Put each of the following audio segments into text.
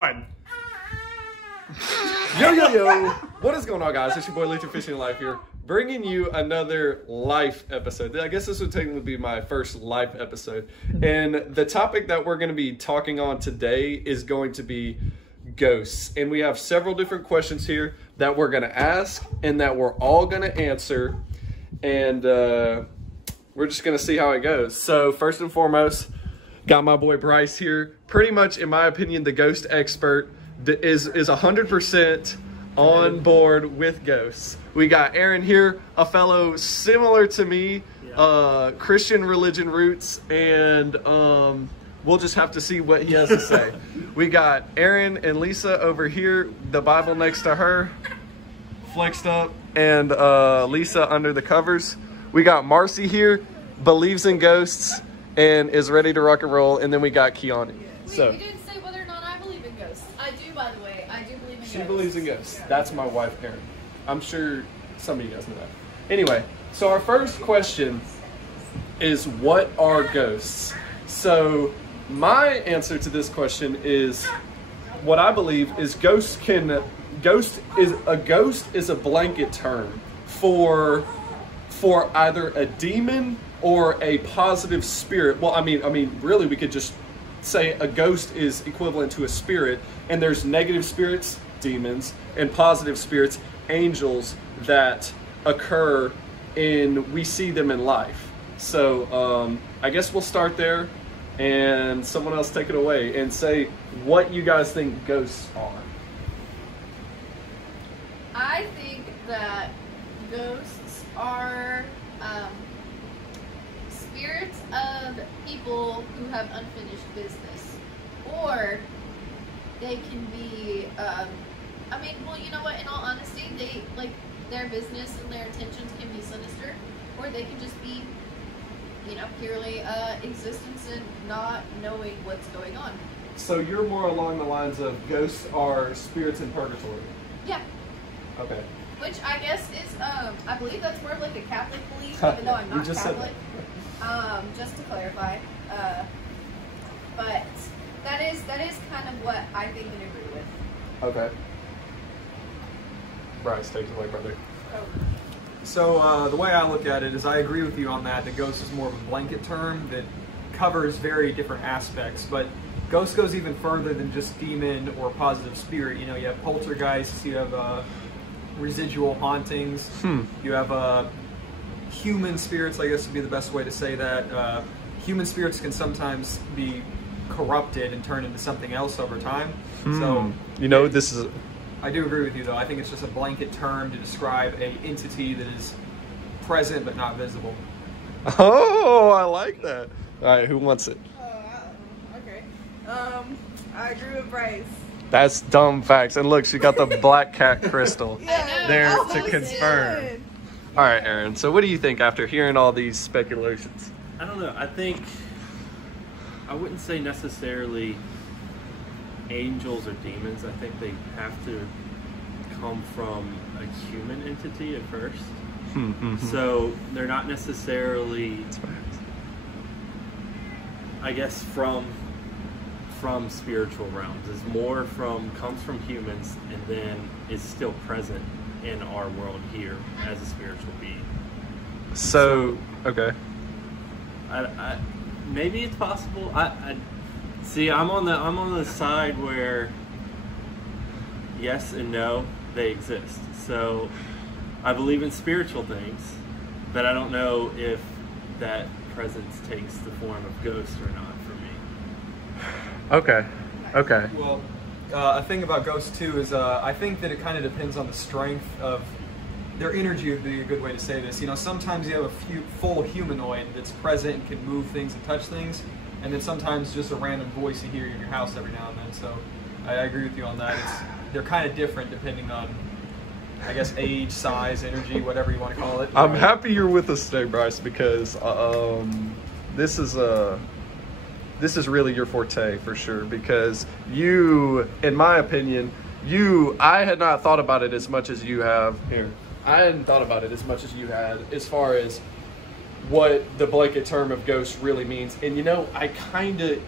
Fine. Yo! What is going on, guys? It's your boy Luther Fishing Life here, bringing you another life episode. I guess this would technically be my first life episode. And the topic that we're going to be talking on today is going to be ghosts. And we have several different questions here that we're going to ask and that we're all going to answer. And we're just going to see how it goes. So first and foremost, got my boy Bryce here. Pretty much, in my opinion, the ghost expert is 100% on board with ghosts. We got Aaron here, a fellow similar to me, Christian religion roots, and we'll just have to see what he has to say. We got Aaron and Lisa over here, the Bible next to her, flexed up, and Lisa under the covers. We got Marcy here, believes in ghosts, and is ready to rock and roll, and then we got Kiani. Wait, we didn't say whether or not I believe in ghosts. I do, by the way. I do believe in ghosts. She believes in ghosts. That's my wife, Erin. I'm sure some of you guys know that. Anyway, so our first question is, what are ghosts? So my answer to this question is, what I believe is a ghost is a blanket term for either a demon or a positive spirit. Well, I mean, really, we could just say a ghost is equivalent to a spirit, and there's negative spirits, demons, and positive spirits, angels, that occur and we see them in life. So I guess we'll start there, and someone else take it away and say what you guys think ghosts are. I think that ghosts are spirits of people who have unfinished business, or they can be well, you know what, in all honesty, they, like, their business and their intentions can be sinister, or they can just be, you know, purely existence and not knowing what's going on. So you're more along the lines of ghosts are spirits in purgatory. Yeah. Okay. Which I guess is, I believe that's more of like a Catholic belief, even though I'm not Catholic. Just to clarify. But that is kind of what I think and agree with. Okay. Bryce, take it away, brother. Oh. So the way I look at it is, I agree with you on that. The ghost is more of a blanket term that covers very different aspects, but ghost goes even further than just demon or positive spirit. You know, you have poltergeists, you have residual hauntings, you have human spirits, I guess would be the best way to say that. Human spirits can sometimes be corrupted and turned into something else over time. So, you know, this is... I do agree with you, though. I think it's just a blanket term to describe an entity that is present but not visible. Oh, I like that. All right, who wants it? Okay. I agree with Bryce. That's dumb facts. And look, she got the black cat crystal there Oh, to confirm. All right, Aaron. So what do you think after hearing all these speculations? I don't know. I think I wouldn't say necessarily angels or demons. I think they have to come from a human entity at first. So they're not necessarily, I guess, from spiritual realms. It's more comes from humans, and then is still present in our world here as a spiritual being. So okay. I maybe it's possible. I see. I'm on the side where yes and no, they exist. So I believe in spiritual things, but I don't know if that presence takes the form of ghosts or not for me. Okay. Okay. Well, a thing about ghosts too is I think that it kind of depends on the strength of their energy. Would be a good way to say this. You know, sometimes you have a full humanoid that's present and can move things and touch things, and then sometimes just a random voice you hear in your house every now and then. So I agree with you on that. They're kind of different depending on, I guess, age, size, energy, whatever you want to call it. I'm happy you're with us today, Bryce, because this is really your forte for sure. Because you, in my opinion, I had not thought about it as much as you have here. I hadn't thought about it as much as you had as far as what the blanket term of ghost really means. And you know, I kind of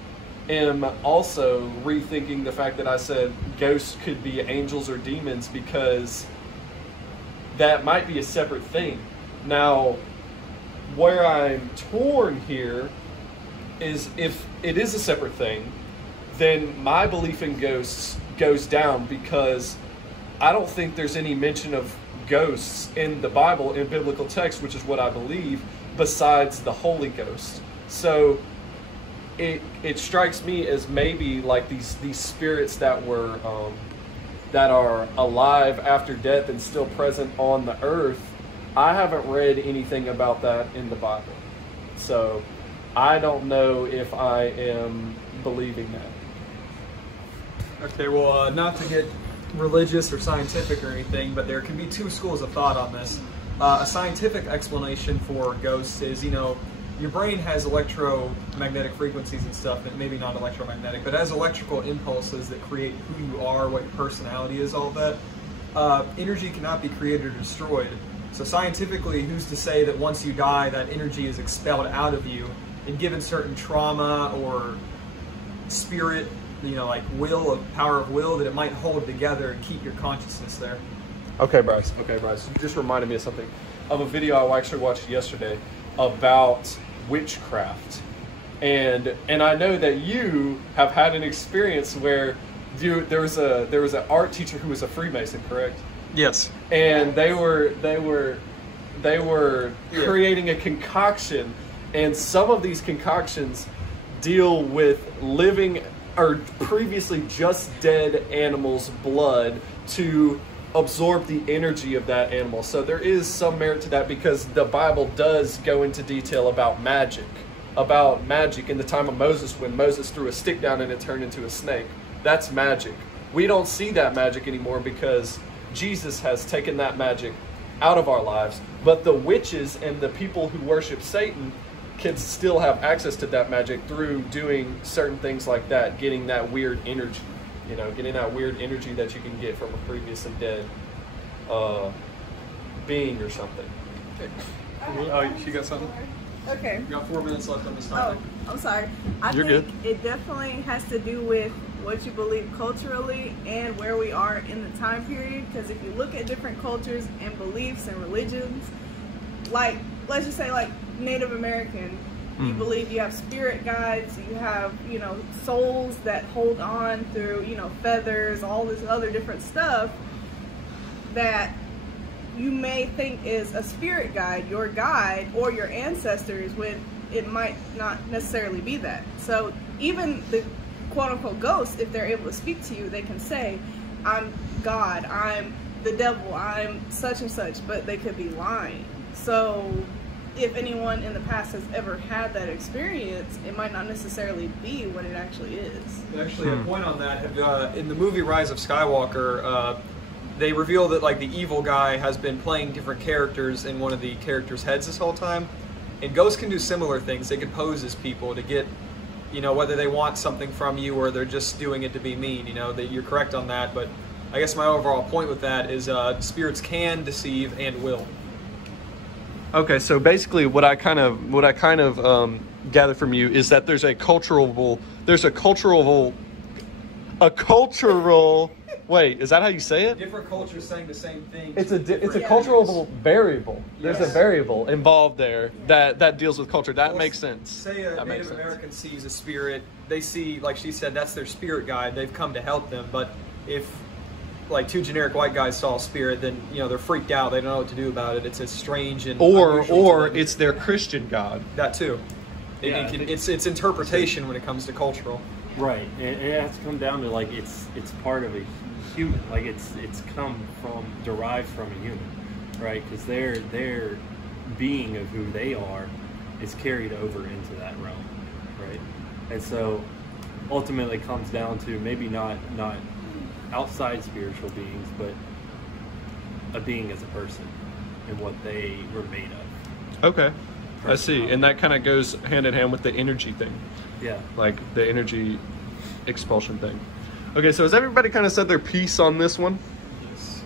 am also rethinking the fact that I said ghosts could be angels or demons, because that might be a separate thing. Now, where I'm torn here is, if it is a separate thing, then my belief in ghosts goes down, because I don't think there's any mention of ghosts in the Bible, in biblical text, which is what I believe, besides the Holy Ghost. So it strikes me as maybe like these spirits that were that are alive after death and still present on the earth. I haven't read anything about that in the Bible, so I don't know if I am believing that. Okay, well, not to get religious or scientific or anything, but there can be two schools of thought on this. A scientific explanation for ghosts is, your brain has electromagnetic frequencies and stuff, that maybe not electromagnetic, but has electrical impulses that create who you are, what your personality is, all that. Energy cannot be created or destroyed. So scientifically, who's to say that once you die, that energy is expelled out of you, and given certain trauma or spirit, like will, a power of will, that it might hold together and keep your consciousness there. Okay, Bryce. You just reminded me of something, of a video I actually watched yesterday about witchcraft. And I know that you have had an experience where there was an art teacher who was a Freemason, correct? Yes. And they were creating a concoction, and some of these concoctions deal with living or previously just dead animals' blood to absorb the energy of that animal. So there is some merit to that, because the Bible does go into detail about magic in the time of Moses, when Moses threw a stick down and it turned into a snake. That's magic. We don't see that magic anymore because Jesus has taken that magic out of our lives, but the witches and the people who worship Satan can still have access to that magic through doing certain things like that, getting that weird energy, getting that weird energy that you can get from a previously dead being or something. Okay. Oh, you got something? Okay. You got 4 minutes left on this topic. Oh, I'm sorry. I You're think good. it definitely has to do with what you believe culturally and where we are in the time period. Because if you look at different cultures and beliefs and religions, like, let's just say like Native American, you believe you have spirit guides, you have, souls that hold on through, feathers, all this other different stuff that you may think is a spirit guide, your guide, or your ancestors, when it might not necessarily be that. So even the quote-unquote ghosts, if they're able to speak to you, they can say, I'm God, I'm the devil, I'm such and such, but they could be lying. So if anyone in the past has ever had that experience, it might not necessarily be what it actually is. Actually, a point on that, in the movie Rise of Skywalker, they reveal that like the evil guy has been playing different characters in one of the characters' heads this whole time. And ghosts can do similar things. They can pose as people to get, whether they want something from you or they're just doing it to be mean, that you're correct on that. But I guess my overall point with that is spirits can deceive and will. Okay, so basically what I kind of gather from you is that there's a cultural wait, is that how you say it? Different cultures saying the same thing. It's a cultural variable. There's a Yes. variable involved there that deals with culture. That makes sense. Say a That makes Native sense. American sees a spirit, they see, like she said, that's their spirit guide. They've come to help them. But if like two generic white guys saw a spirit, then they're freaked out. They don't know what to do about it. It's as strange and unusual to Or them. it's their Christian God. That too. Yeah, It's interpretation when it comes to cultural. Right, and it has to come down to like it's part of a human, like it's derived from a human, right? Because their being of who they are is carried over into that realm, right? And so ultimately it comes down to maybe not outside spiritual beings, but a being as a person and what they were made of. Okay, I see. And that kind of goes hand in hand with the energy thing. Yeah. Like the energy expulsion thing. Okay, so has everybody kind of said their piece on this one? Yes.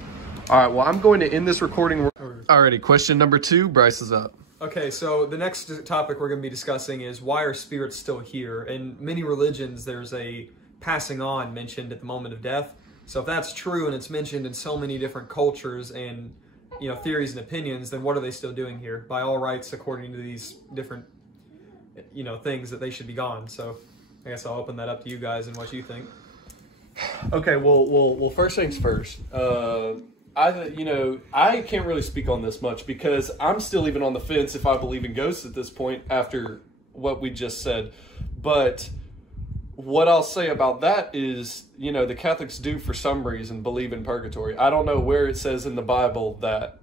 All right, well, I'm going to end this recording. Alrighty, question number 2, Bryce is up. Okay, so the next topic we're going to be discussing is why are spirits still here? In many religions, there's a passing on mentioned at the moment of death. So if that's true and it's mentioned in so many different cultures and theories and opinions, then what are they still doing here? By all rights, according to these different things, that they should be gone. So I guess I'll open that up to you guys and what you think. Okay, well, first things first. I can't really speak on this much because I'm still even on the fence if I believe in ghosts at this point after what we just said. But what I'll say about that is, the Catholics do for some reason believe in purgatory. I don't know where it says in the Bible that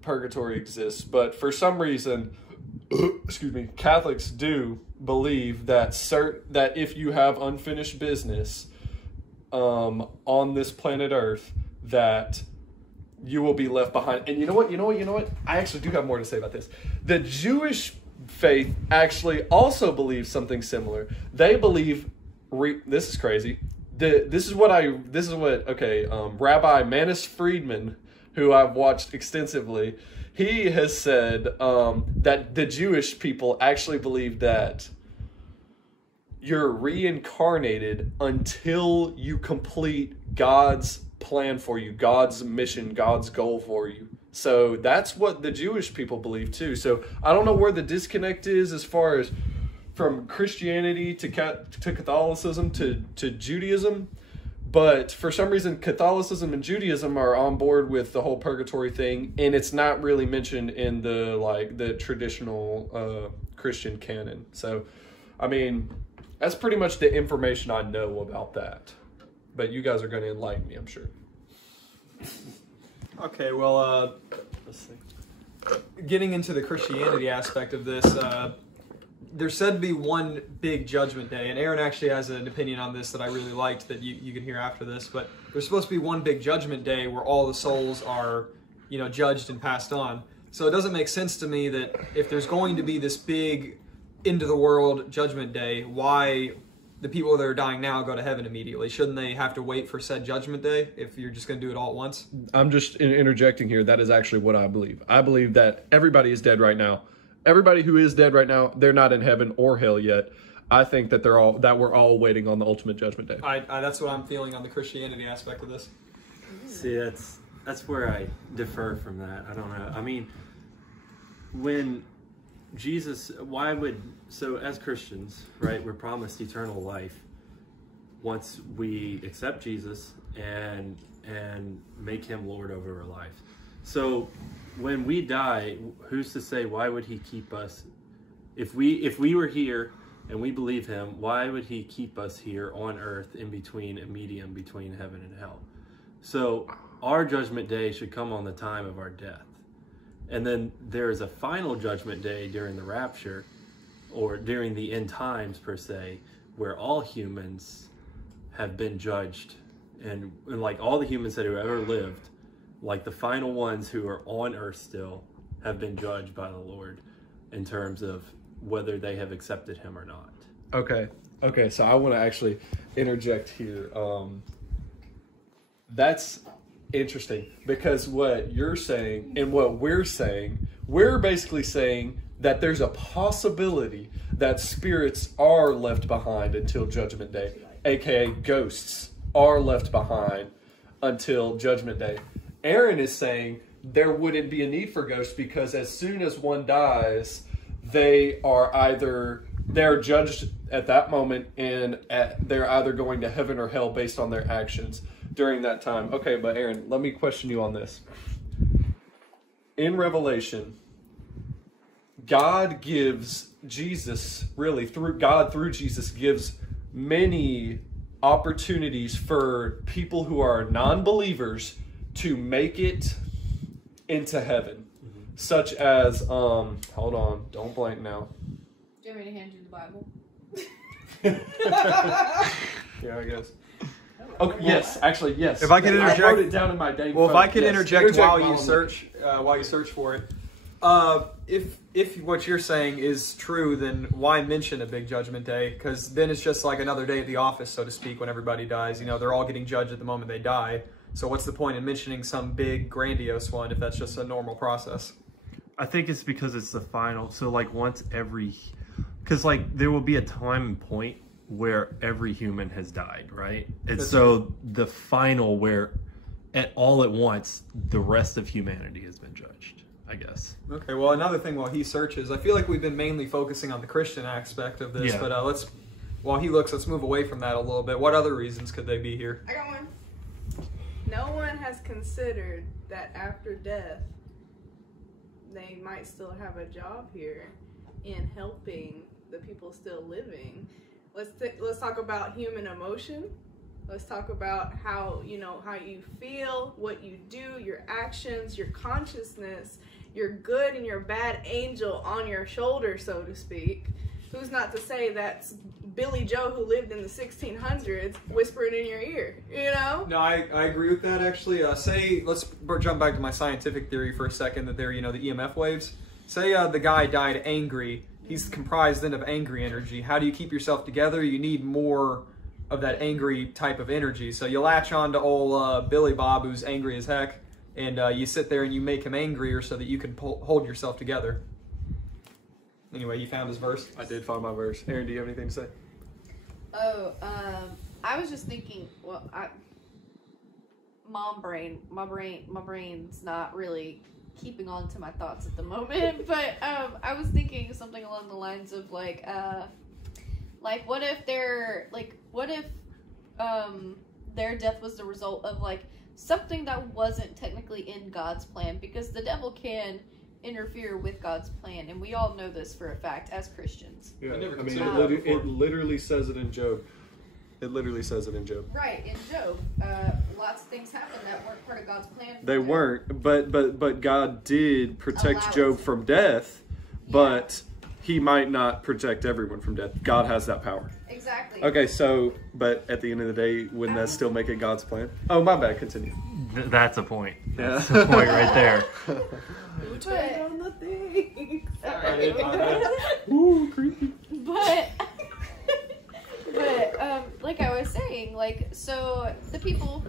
purgatory exists, but for some reason, excuse me, Catholics do believe that that if you have unfinished business on this planet Earth, that you will be left behind. And you know what? I actually do have more to say about this. The Jewish faith actually also believes something similar. They believe, this is crazy. Rabbi Manis Friedman, who I've watched extensively, he has said that the Jewish people actually believe that you're reincarnated until you complete God's plan for you, God's mission, God's goal for you. So that's what the Jewish people believe too. So I don't know where the disconnect is as far as from Christianity to Catholicism to Judaism, but for some reason Catholicism and Judaism are on board with the whole purgatory thing, and it's not really mentioned in the traditional Christian canon. So I mean, that's pretty much the information I know about that. But you guys are going to enlighten me, I'm sure. Okay, well, let's see. Getting into the Christianity aspect of this, there's said to be one big judgment day, and Aaron actually has an opinion on this that I really liked that you can hear after this, but there's supposed to be one big judgment day where all the souls are, judged and passed on. So it doesn't make sense to me that if there's going to be this big end of the world judgment day, why the people that are dying now go to heaven immediately? Shouldn't they have to wait for said judgment day if you're just going to do it all at once? I'm just interjecting here. That is actually what I believe. I believe that everybody is dead right now. Everybody who is dead right now, they're not in heaven or hell yet. I think that we're all waiting on the ultimate judgment day. That's what I'm feeling on the Christianity aspect of this. See, that's where I differ from that. I don't know. I mean, when Jesus, so as Christians, right, we're promised eternal life once we accept Jesus and make him Lord over our life. So when we die, who's to say why would he keep us? If we were here and we believe him, why would he keep us here on earth in between, a medium between heaven and hell? So our judgment day should come on the time of our death. And then there is a final judgment day during the rapture, or during the end times per se, where all humans have been judged, and like all the humans that have ever lived, like the final ones who are on earth still, have been judged by the Lord in terms of whether they have accepted him or not. Okay, so I want to actually interject here. That's interesting, because what you're saying and what we're saying, we're basically saying that there's a possibility that spirits are left behind until Judgment Day, aka ghosts are left behind until Judgment Day. Aaron is saying there wouldn't be a need for ghosts because as soon as one dies, they're judged at that moment, and they're either going to heaven or hell based on their actions during that time. Okay, but Aaron, let me question you on this. In Revelation, God gives Jesus, really, through Jesus, gives many opportunities for people who are non-believers to make it into heaven. Mm-hmm. Such as, hold on, don't blank now. Do you want me to hand you the Bible? Yeah, I guess. Okay, yes, actually, yes. If I could interject, I wrote it down in my dang phone. If I could yes. interject while you search for it. If what you're saying is true, then why mention a big judgment day? Because then it's just like another day at the office, so to speak, when everybody dies. They're all getting judged at the moment they die. So what's the point in mentioning some big, grandiose one if that's just a normal process? I think it's because it's the final. So like once every, because like there will be a time and point where every human has died, right? And so the final where all at once the rest of humanity has been judged, I guess. Okay, well, another thing while he searches, I feel like we've been mainly focusing on the Christian aspect of this, but while he looks, let's move away from that a little bit. What other reasons could they be here? I got one. No one has considered that after death, they might still have a job here in helping the people still living. Let's talk about human emotion. Let's talk about how you feel, what you do, your actions, your consciousness, your good and your bad angel on your shoulder, so to speak. Who's not to say that's Billy Joe who lived in the 1600s whispering in your ear, you know? No, I agree with that, actually. Let's jump back to my scientific theory for a second, that they're, the EMF waves. Say the guy died angry. He's comprised then of angry energy. How do you keep yourself together? You need more of that angry type of energy. So you latch on to old Billy Bob, who's angry as heck, and you sit there and you make him angrier so that you can hold yourself together. Anyway, you found his verse? I did find my verse. Aaron, do you have anything to say? Oh, I was just thinking, well, my brain's not really keeping on to my thoughts at the moment, but I was thinking something along the lines of like what if their death was the result of like something that wasn't technically in God's plan, because the devil can interfere with God's plan, and we all know this for a fact as Christians. Yeah, I mean, it literally says it in Job. It literally says it in Job. Right, in Job, lots of things happened that weren't part of God's plan. They weren't, but God did protect Job from death, but he might not protect everyone from death. God has that power. Exactly. Okay, so, but at the end of the day, wouldn't that still make it God's plan? Oh, my bad, continue. That's a point. Yeah. That's a point right there. Who turned on the thing? Ooh, creepy. But like I was saying, like, so the people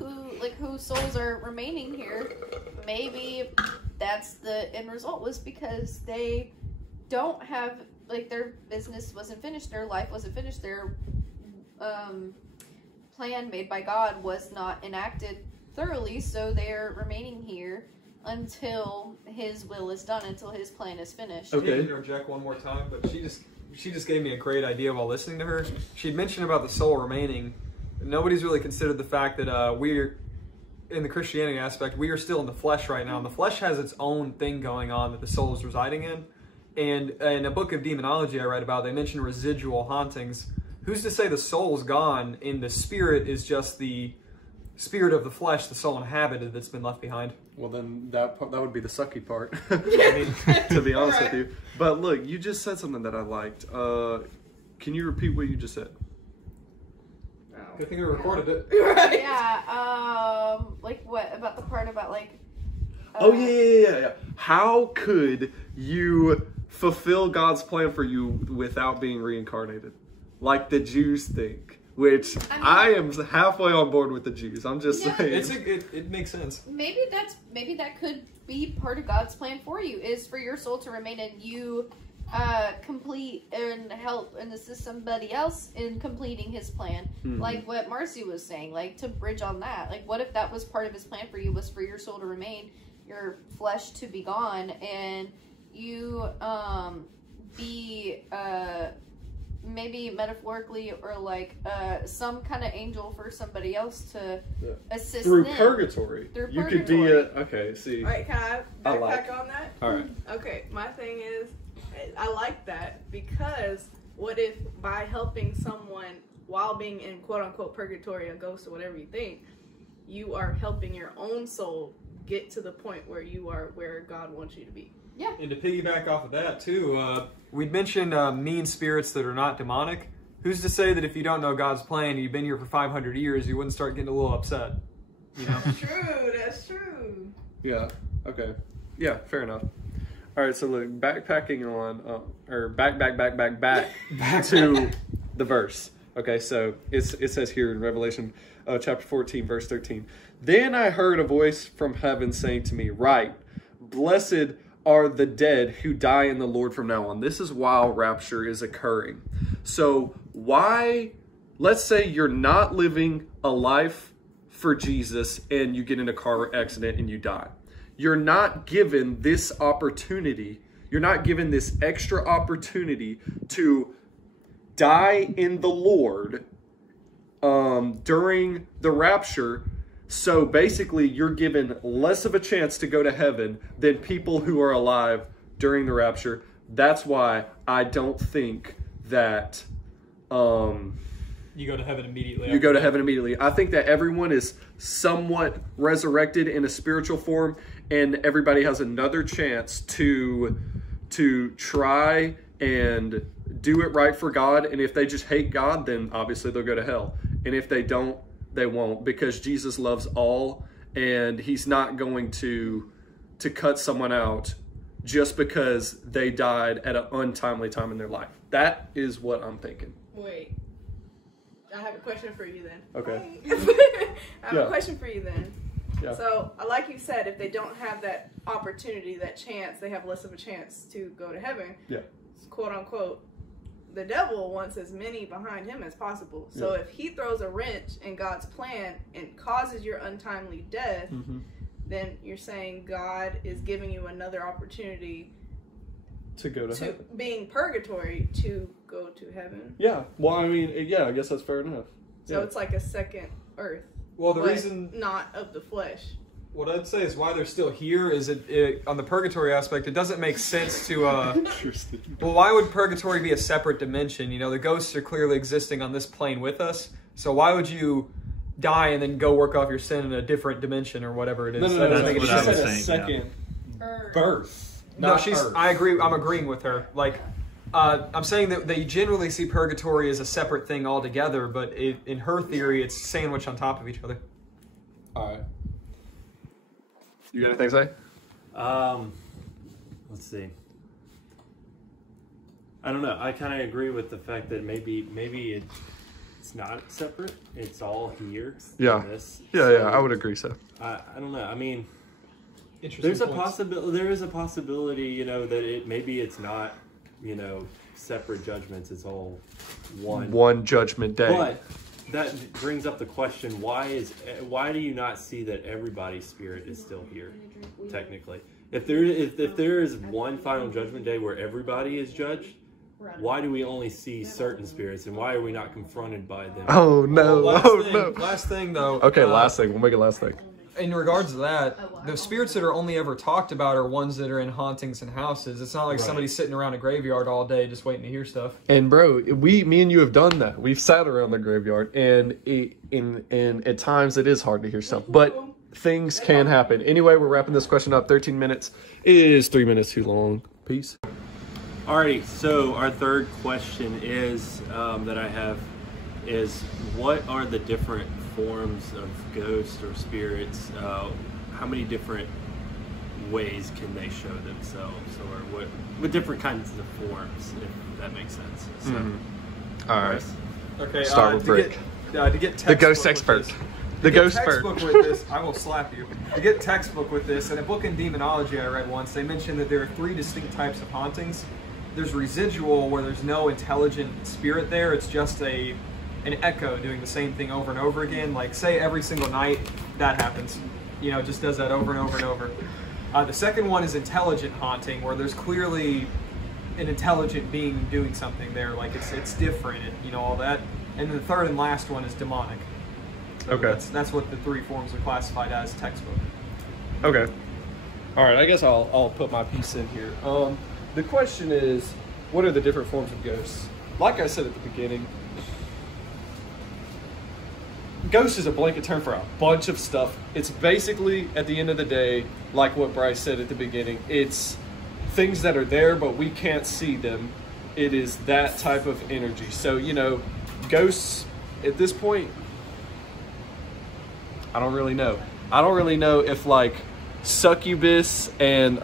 whose souls are remaining here, maybe that's the end result, was because they don't have, like, their business wasn't finished, their life wasn't finished, their plan made by God was not enacted thoroughly, so they're remaining here until his will is done, until his plan is finished. Okay. I didn't interject one more time, but she just gave me a great idea while listening to her. She'd mentioned about the soul remaining. Nobody's really considered the fact that we're, in the Christianity aspect, we are still in the flesh right now. And the flesh has its own thing going on that the soul is residing in. And in a book of demonology I read about, they mentioned residual hauntings. Who's to say the soul's gone and the spirit is just the spirit of the flesh the soul inhabited that's been left behind? Well, then that would be the sucky part, I mean, to be honest with you. But look, you just said something that I liked. Can you repeat what you just said? Good thing we recorded it. Right. Yeah, like what about the part about like... Oh, yeah. How could you fulfill God's plan for you without being reincarnated? Like the Jews think. Which I am halfway on board with the Jews. I'm just saying. It makes sense. Maybe that could be part of God's plan for you, is for your soul to remain and you complete and help and assist somebody else in completing his plan. Mm-hmm. Like what Marcy was saying, like to bridge on that. Like what if that was part of his plan for you, was for your soul to remain, your flesh to be gone, and you be maybe metaphorically or like some kind of angel for somebody else to assist through them. Purgatory. Through you purgatory. could be Okay, see. All right, can I backpack on that? All right. Okay, my thing is, I like that because what if by helping someone while being in quote unquote purgatory, a ghost or whatever you think, you are helping your own soul get to the point where you are where God wants you to be. Yeah. And to piggyback off of that too, we'd mentioned mean spirits that are not demonic. Who's to say that if you don't know God's plan and you've been here for 500 years, you wouldn't start getting a little upset? You know? True, that's true. Yeah, okay. Yeah, fair enough. All right, so look, backpacking on, or back to the verse. Okay, so it says here in Revelation chapter 14, verse 13, "Then I heard a voice from heaven saying to me, 'Write, blessed are the dead who die in the Lord from now on. This is while rapture is occurring. So why, let's say you're not living a life for Jesus and you get in a car accident and you die. You're not given this opportunity. You're not given this extra opportunity to die in the Lord during the rapture. So basically, you're given less of a chance to go to heaven than people who are alive during the rapture. That's why I don't think that you go to heaven immediately. You go to heaven immediately. I think that everyone is somewhat resurrected in a spiritual form, and everybody has another chance to try and do it right for God. And if they just hate God, then obviously they'll go to hell. And if they don't, they won't, because Jesus loves all, and he's not going to cut someone out just because they died at an untimely time in their life. That is what I'm thinking. Wait. I have a question for you then. Okay. I have a question for you then. Yeah. So, like you said, if they don't have that opportunity, that chance, they have less of a chance to go to heaven. Yeah. Quote unquote. The devil wants as many behind him as possible. So if he throws a wrench in God's plan and causes your untimely death, then you're saying God is giving you another opportunity to go to heaven. Being purgatory to go to heaven. Yeah. Well, I mean, yeah, I guess that's fair enough. So it's like a second earth. Well, the reason... not of the flesh. What I'd say is why they're still here is it on the purgatory aspect, it doesn't make sense to... Interesting. Well, why would purgatory be a separate dimension? You know, the ghosts are clearly existing on this plane with us. So why would you die and then go work off your sin in a different dimension or whatever it is? No, that's what I was saying. Second birth. No, I agree. I'm agreeing with her. Like, I'm saying that they generally see purgatory as a separate thing altogether, but in her theory, it's sandwiched on top of each other. All right. You got anything to say? Let's see. I don't know. I kind of agree with the fact that maybe it's not separate. It's all here. Yeah. Yeah. I would agree so. I don't know. I mean, Interesting points. There is a possibility, you know, that maybe it's not, you know, separate judgments. It's all one judgment day. But that brings up the question: why do you not see that everybody's spirit is still here? Technically, if there is one final judgment day where everybody is judged, why do we only see certain spirits, and why are we not confronted by them? Oh no! Well, last thing though. Okay, last thing. We'll make it last thing. In regards to that, the spirits that are only ever talked about are ones that are in hauntings and houses. It's not like somebody's sitting around a graveyard all day just waiting to hear stuff. And bro, me and you have done that. We've sat around the graveyard, and at times it is hard to hear stuff, but things can happen. Anyway, we're wrapping this question up. 13 minutes. It is 3 minutes too long. Peace. Alrighty, so our third question is that I have is, what are the different forms of ghosts or spirits? How many different ways can they show themselves, or what different kinds of forms, if that makes sense? So, all right. Okay. Start with Brick. To get the ghost expert. The ghost expert. Textbook with this, I will slap you. To get textbook with this, in a book in demonology I read once, they mentioned that there are 3 distinct types of hauntings. There's residual, where there's no intelligent spirit there. It's just an echo doing the same thing over and over again. Like, say every single night that happens. You know, it just does that over and over and over. The second one is intelligent haunting, where there's clearly an intelligent being doing something there. Like, it's different, you know, all that. And then the third and last one is demonic. So okay. That's what the 3 forms are classified as textbook. Okay. All right, I guess I'll put my piece in here. The question is, what are the different forms of ghosts? Like I said at the beginning, ghost is a blanket term for a bunch of stuff. It's basically, at the end of the day, like what Bryce said at the beginning, it's things that are there, but we can't see them. It is that type of energy. So, you know, ghosts, at this point, I don't really know. I don't really know if, like, succubus and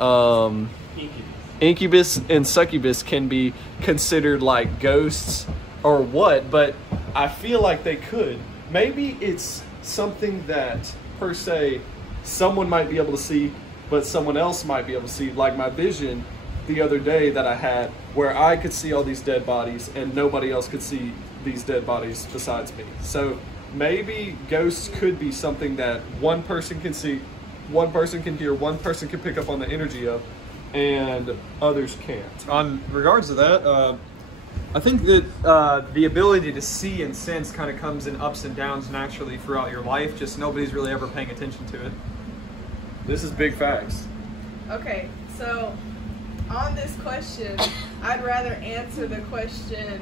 incubus and succubus can be considered like ghosts or what, but I feel like they could. Maybe it's something that, per se, someone might be able to see, but someone else might be able to see, like my vision the other day that I had, where I could see all these dead bodies and nobody else could see these dead bodies besides me. So maybe ghosts could be something that one person can see, one person can hear, one person can pick up on the energy of, and others can't. On regards to that, I think that the ability to see and sense kind of comes in ups and downs naturally throughout your life, just nobody's really ever paying attention to it. This is big facts. Okay, so on this question, I'd rather answer the question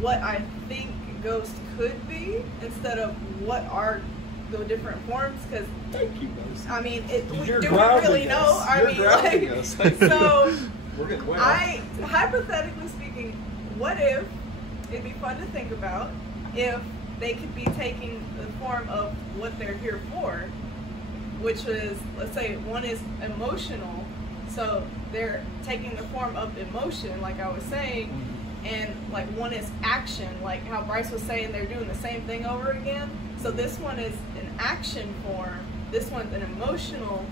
what I think ghosts could be instead of what are the different forms, because Thank you, Ghost. I mean, do we You're really grounding know? us. I You're mean, grounding like, us. so We're getting way I, hypothetically speaking, what if, it'd be fun to think about, if they could be taking the form of what they're here for, which is, let's say one is emotional, so they're taking the form of emotion, like I was saying, and like one is action, like how Bryce was saying they're doing the same thing over again. So this one is an action form, this one's an emotional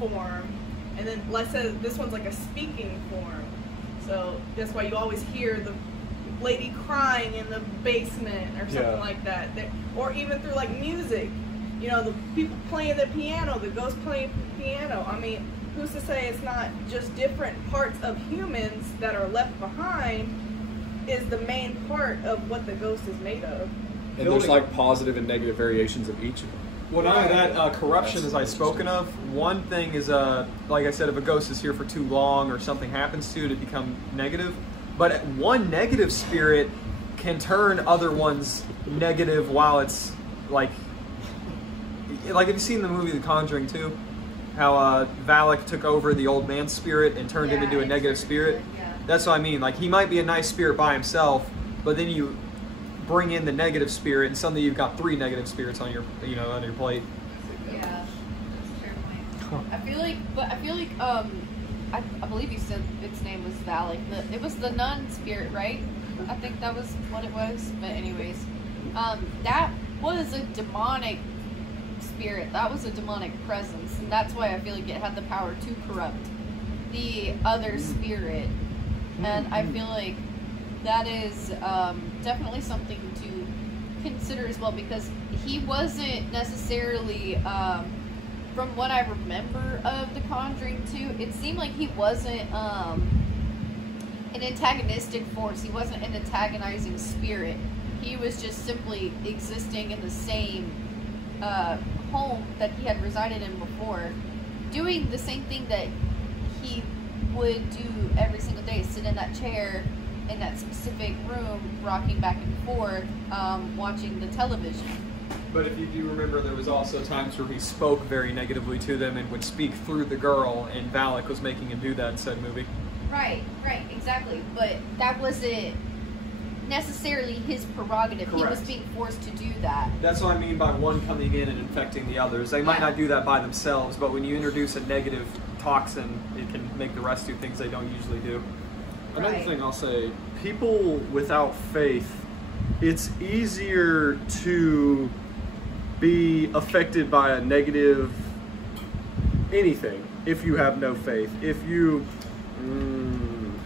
form, and then let's say this one's like a speaking form. So that's why you always hear the lady crying in the basement or something like that. Or even through like music, you know, the people playing the piano, the ghost playing the piano. I mean, who's to say it's not just different parts of humans that are left behind is the main part of what the ghost is made of. And there's like positive and negative variations of each of them. Well, not only that, corruption, as I've spoken of, one thing is, like I said, if a ghost is here for too long or something happens to it, it become negative. But one negative spirit can turn other ones negative while it's like have you seen the movie The Conjuring 2? How Valak took over the old man's spirit and turned him into a negative spirit? Yeah. That's what I mean. Like, he might be a nice spirit by himself, but then you bring in the negative spirit, and suddenly you've got 3 negative spirits on your, on your plate. Yeah, that's a fair point. I feel like, I believe you said its name was Valak. It was the nun spirit, right? I think that was what it was. But anyways, that was a demonic spirit. That was a demonic presence, and that's why I feel like it had the power to corrupt the other spirit. And I feel like that is definitely something to consider as well, because he wasn't necessarily, from what I remember of The Conjuring 2, it seemed like he wasn't an antagonistic force. He wasn't an antagonizing spirit. He was just simply existing in the same home that he had resided in before, doing the same thing that he would do every single day, sit in that chair in that specific room, rocking back and forth, watching the television. But if you do remember, there was also times where he spoke very negatively to them and would speak through the girl, and Valak was making him do that in said movie. Right, exactly. But that wasn't necessarily his prerogative. Correct. He was being forced to do that. That's what I mean by one coming in and infecting the others. They might not do that by themselves, but when you introduce a negative toxin, it can make the rest do things they don't usually do. Another thing I'll say, people without faith, it's easier to be affected by a negative anything if you have no faith. If you,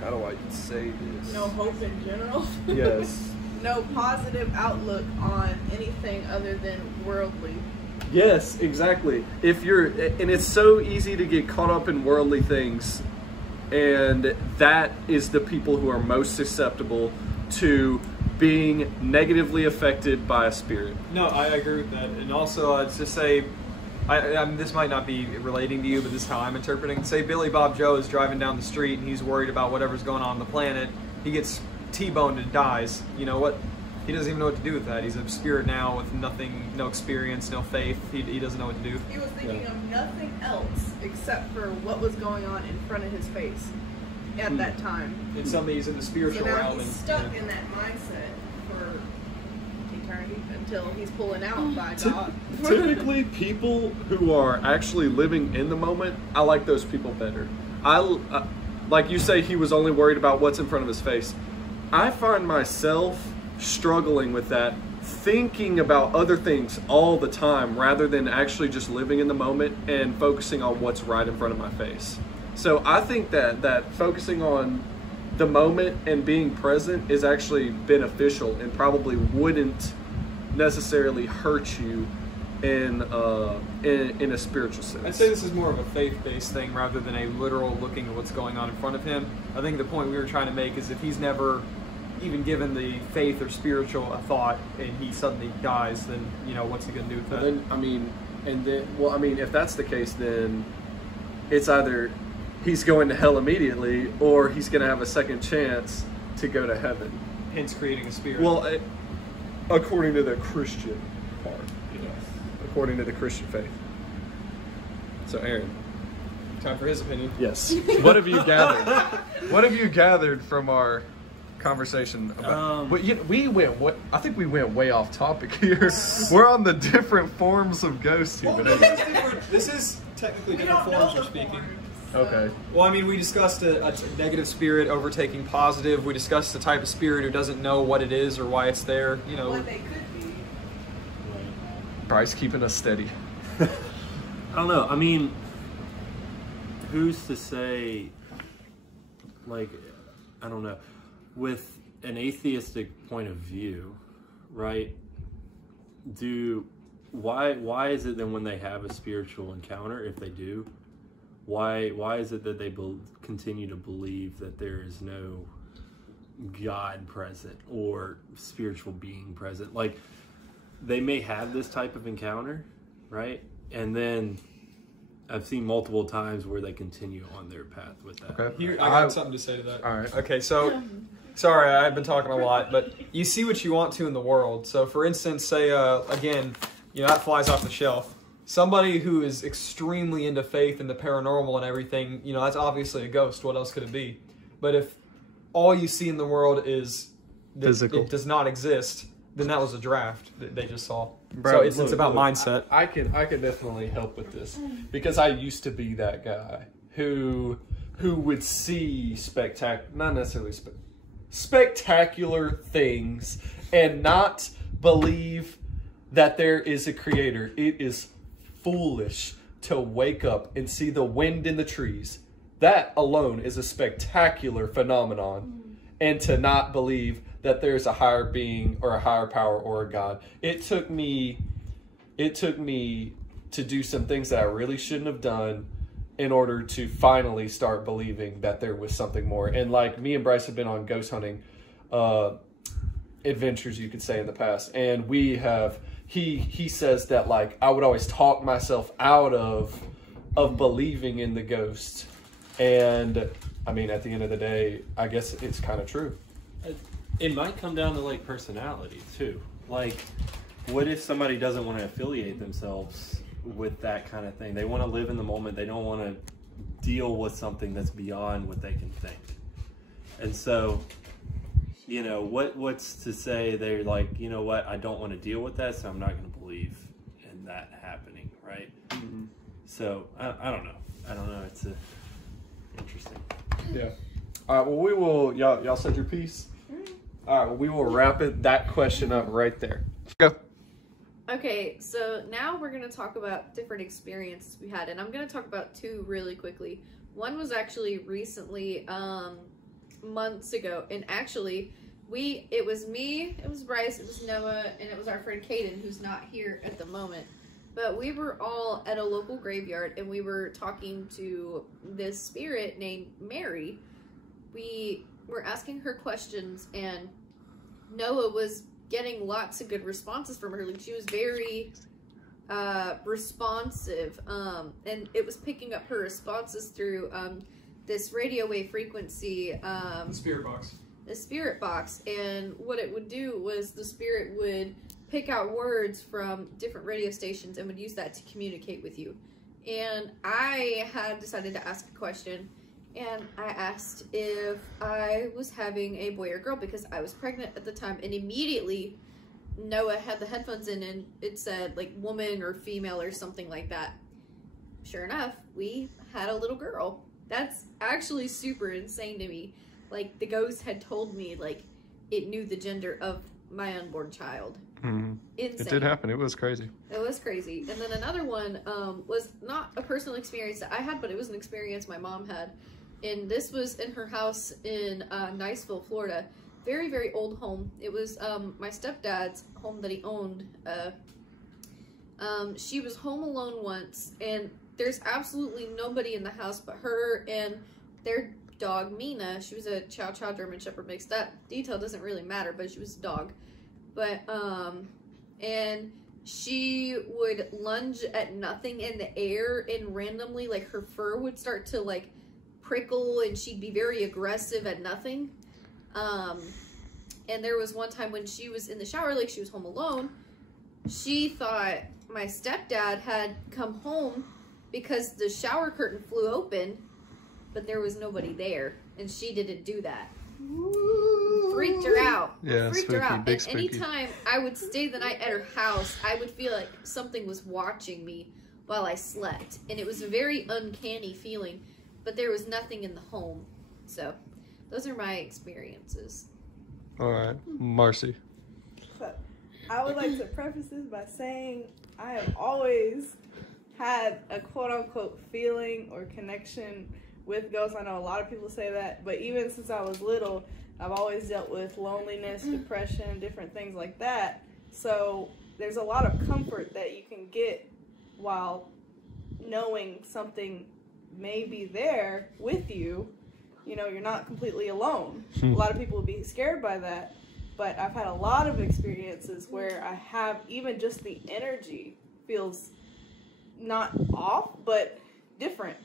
how do I say this? No hope in general. Yes. No positive outlook on anything other than worldly. Yes, exactly. If you're, and it's so easy to get caught up in worldly things, and that is the people who are most susceptible to being negatively affected by a spirit. No, I agree with that. And also, it's just say, this might not be relating to you, but this is how I'm interpreting. Say Billy Bob Joe is driving down the street and he's worried about whatever's going on the planet. He gets T-boned and dies. You know what? He doesn't even know what to do with that. He's a spirit now with nothing, no experience, no faith. He doesn't know what to do. He was thinking of nothing else except for what was going on in front of his face at that time. And suddenly he's in the spiritual So now realm. he's and, stuck in that mindset for eternity until he's pulling out by God. Typically, people who are actually living in the moment, I like those people better. Like you say, he was only worried about what's in front of his face. I find myself struggling with that thinking about other things all the time rather than actually just living in the moment and focusing on what's right in front of my face. So I think that focusing on the moment and being present is actually beneficial and probably wouldn't necessarily hurt you in a spiritual sense. I'd say this is more of a faith-based thing rather than a literal looking at what's going on in front of him. I think the point we were trying to make is if he's never even given the faith or spiritual a thought and he suddenly dies, then, you know, what's he going to do with that? Then, if that's the case, then it's either he's going to hell immediately or he's going to have a second chance to go to heaven. Hence creating a spirit. Well, according to the Christian part, according to the Christian faith. So, Aaron. Time for his opinion. Yes. What have you gathered? What have you gathered from our conversation about? I think we went way off topic here. We're on the different forms of ghosts here. This is technically different forms we're speaking. Okay. Well, I mean, we discussed a negative spirit overtaking positive. We discussed the type of spirit who doesn't know what it is or why it's there. You know, What they could be. Bryce keeping us steady. I don't know. I mean, who's to say, like, I don't know, with an atheistic point of view, right? Why is it that when they have a spiritual encounter, if they do, why is it that they continue to believe that there is no God present or spiritual being present? Like, they may have this type of encounter, right? And then I've seen multiple times where they continue on their path with that. Okay. Here, I got something to say to that. All right. Okay, so, sorry, I've been talking a lot, but you see what you want to in the world. So, for instance, say, again, you know, that flies off the shelf. Somebody who is extremely into faith and the paranormal and everything, you know, that's obviously a ghost. What else could it be? But if all you see in the world is that physical, it does not exist, then that was a draft that they just saw. Bro, so it's about mindset. I can definitely help with this because I used to be that guy who would see not necessarily spectacular things and not believe that there is a creator. It is foolish to wake up and see the wind in the trees. That alone is a spectacular phenomenon. And to not believe that there's a higher being or a higher power or a God. It took me to do some things that I really shouldn't have done in order to finally start believing that there was something more. And like me and Bryce have been on ghost hunting adventures, you could say, in the past. And we have, he says that, like, I would always talk myself out of believing in the ghost. And I mean, at the end of the day, I guess it's kind of true. It might come down to, like, personality too. Like, what if somebody doesn't want to affiliate themselves with that kind of thing? They want to live in the moment. They don't want to deal with something that's beyond what they can think. And so, you know, what's to say they're like, you know what, I don't want to deal with that, so I'm not going to believe in that happening, right? Mm-hmm. So I don't know. It's interesting. Yeah. All right. Well, we will. Y'all said your piece. All right. Well, we will wrap that question up right there. Go. Okay, so now we're going to talk about different experiences we had, and I'm going to talk about two really quickly. One was actually recently, months ago, and actually, it was me, it was Bryce, it was Noah, and it was our friend Caden, who's not here at the moment. But we were all at a local graveyard, and we were talking to this spirit named Mary. We were asking her questions, and Noah was getting lots of good responses from her. Like, she was very responsive, and it was picking up her responses through this radio wave frequency. The spirit box. The spirit box, and what it would do was the spirit would pick out words from different radio stations and would use that to communicate with you. And I had decided to ask a question, and I asked if I was having a boy or girl because I was pregnant at the time, and immediately Noah had the headphones in and it said like woman or female or something like that. Sure enough, we had a little girl. That's actually super insane to me. Like, the ghost had told me like it knew the gender of my unborn child. Mm-hmm. Insane. It did happen. It was crazy. It was crazy. And then another one was not a personal experience that I had, but it was an experience my mom had. And this was in her house in Niceville, Florida. Very, very old home. It was my stepdad's home that he owned. She was home alone once, and there's absolutely nobody in the house but her and their dog, Mina. She was a Chow Chow German Shepherd mix. That detail doesn't really matter, but she was a dog. But, and she would lunge at nothing in the air, and randomly, like, her fur would start to, like, prickle, and she'd be very aggressive at nothing. And there was one time when she was in the shower, like, she was home alone. She thought my stepdad had come home because the shower curtain flew open, but there was nobody there, and she didn't do that. Freaked her out. Yeah, freaked spooky, her out. big And spooky. anytime I would stay the night at her house, I would feel like something was watching me while I slept, and it was a very uncanny feeling, but there was nothing in the home. So those are my experiences. All right, Marcy. So, I would like to preface this by saying I have always had a quote-unquote feeling or connection with ghosts. I know a lot of people say that, but even since I was little, I've always dealt with loneliness, depression, different things like that. So there's a lot of comfort that you can get while knowing something may be there with you. You know, you're not completely alone. A lot of people would be scared by that, but I've had a lot of experiences where I have even just the energy feels not off, but different.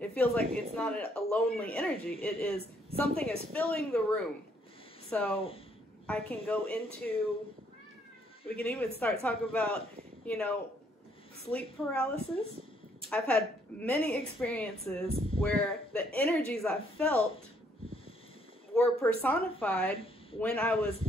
It feels like it's not a lonely energy. It is something is filling the room. So I can go into, we can even start talking about, you know, sleep paralysis. I've had many experiences where the energies I felt were personified when I was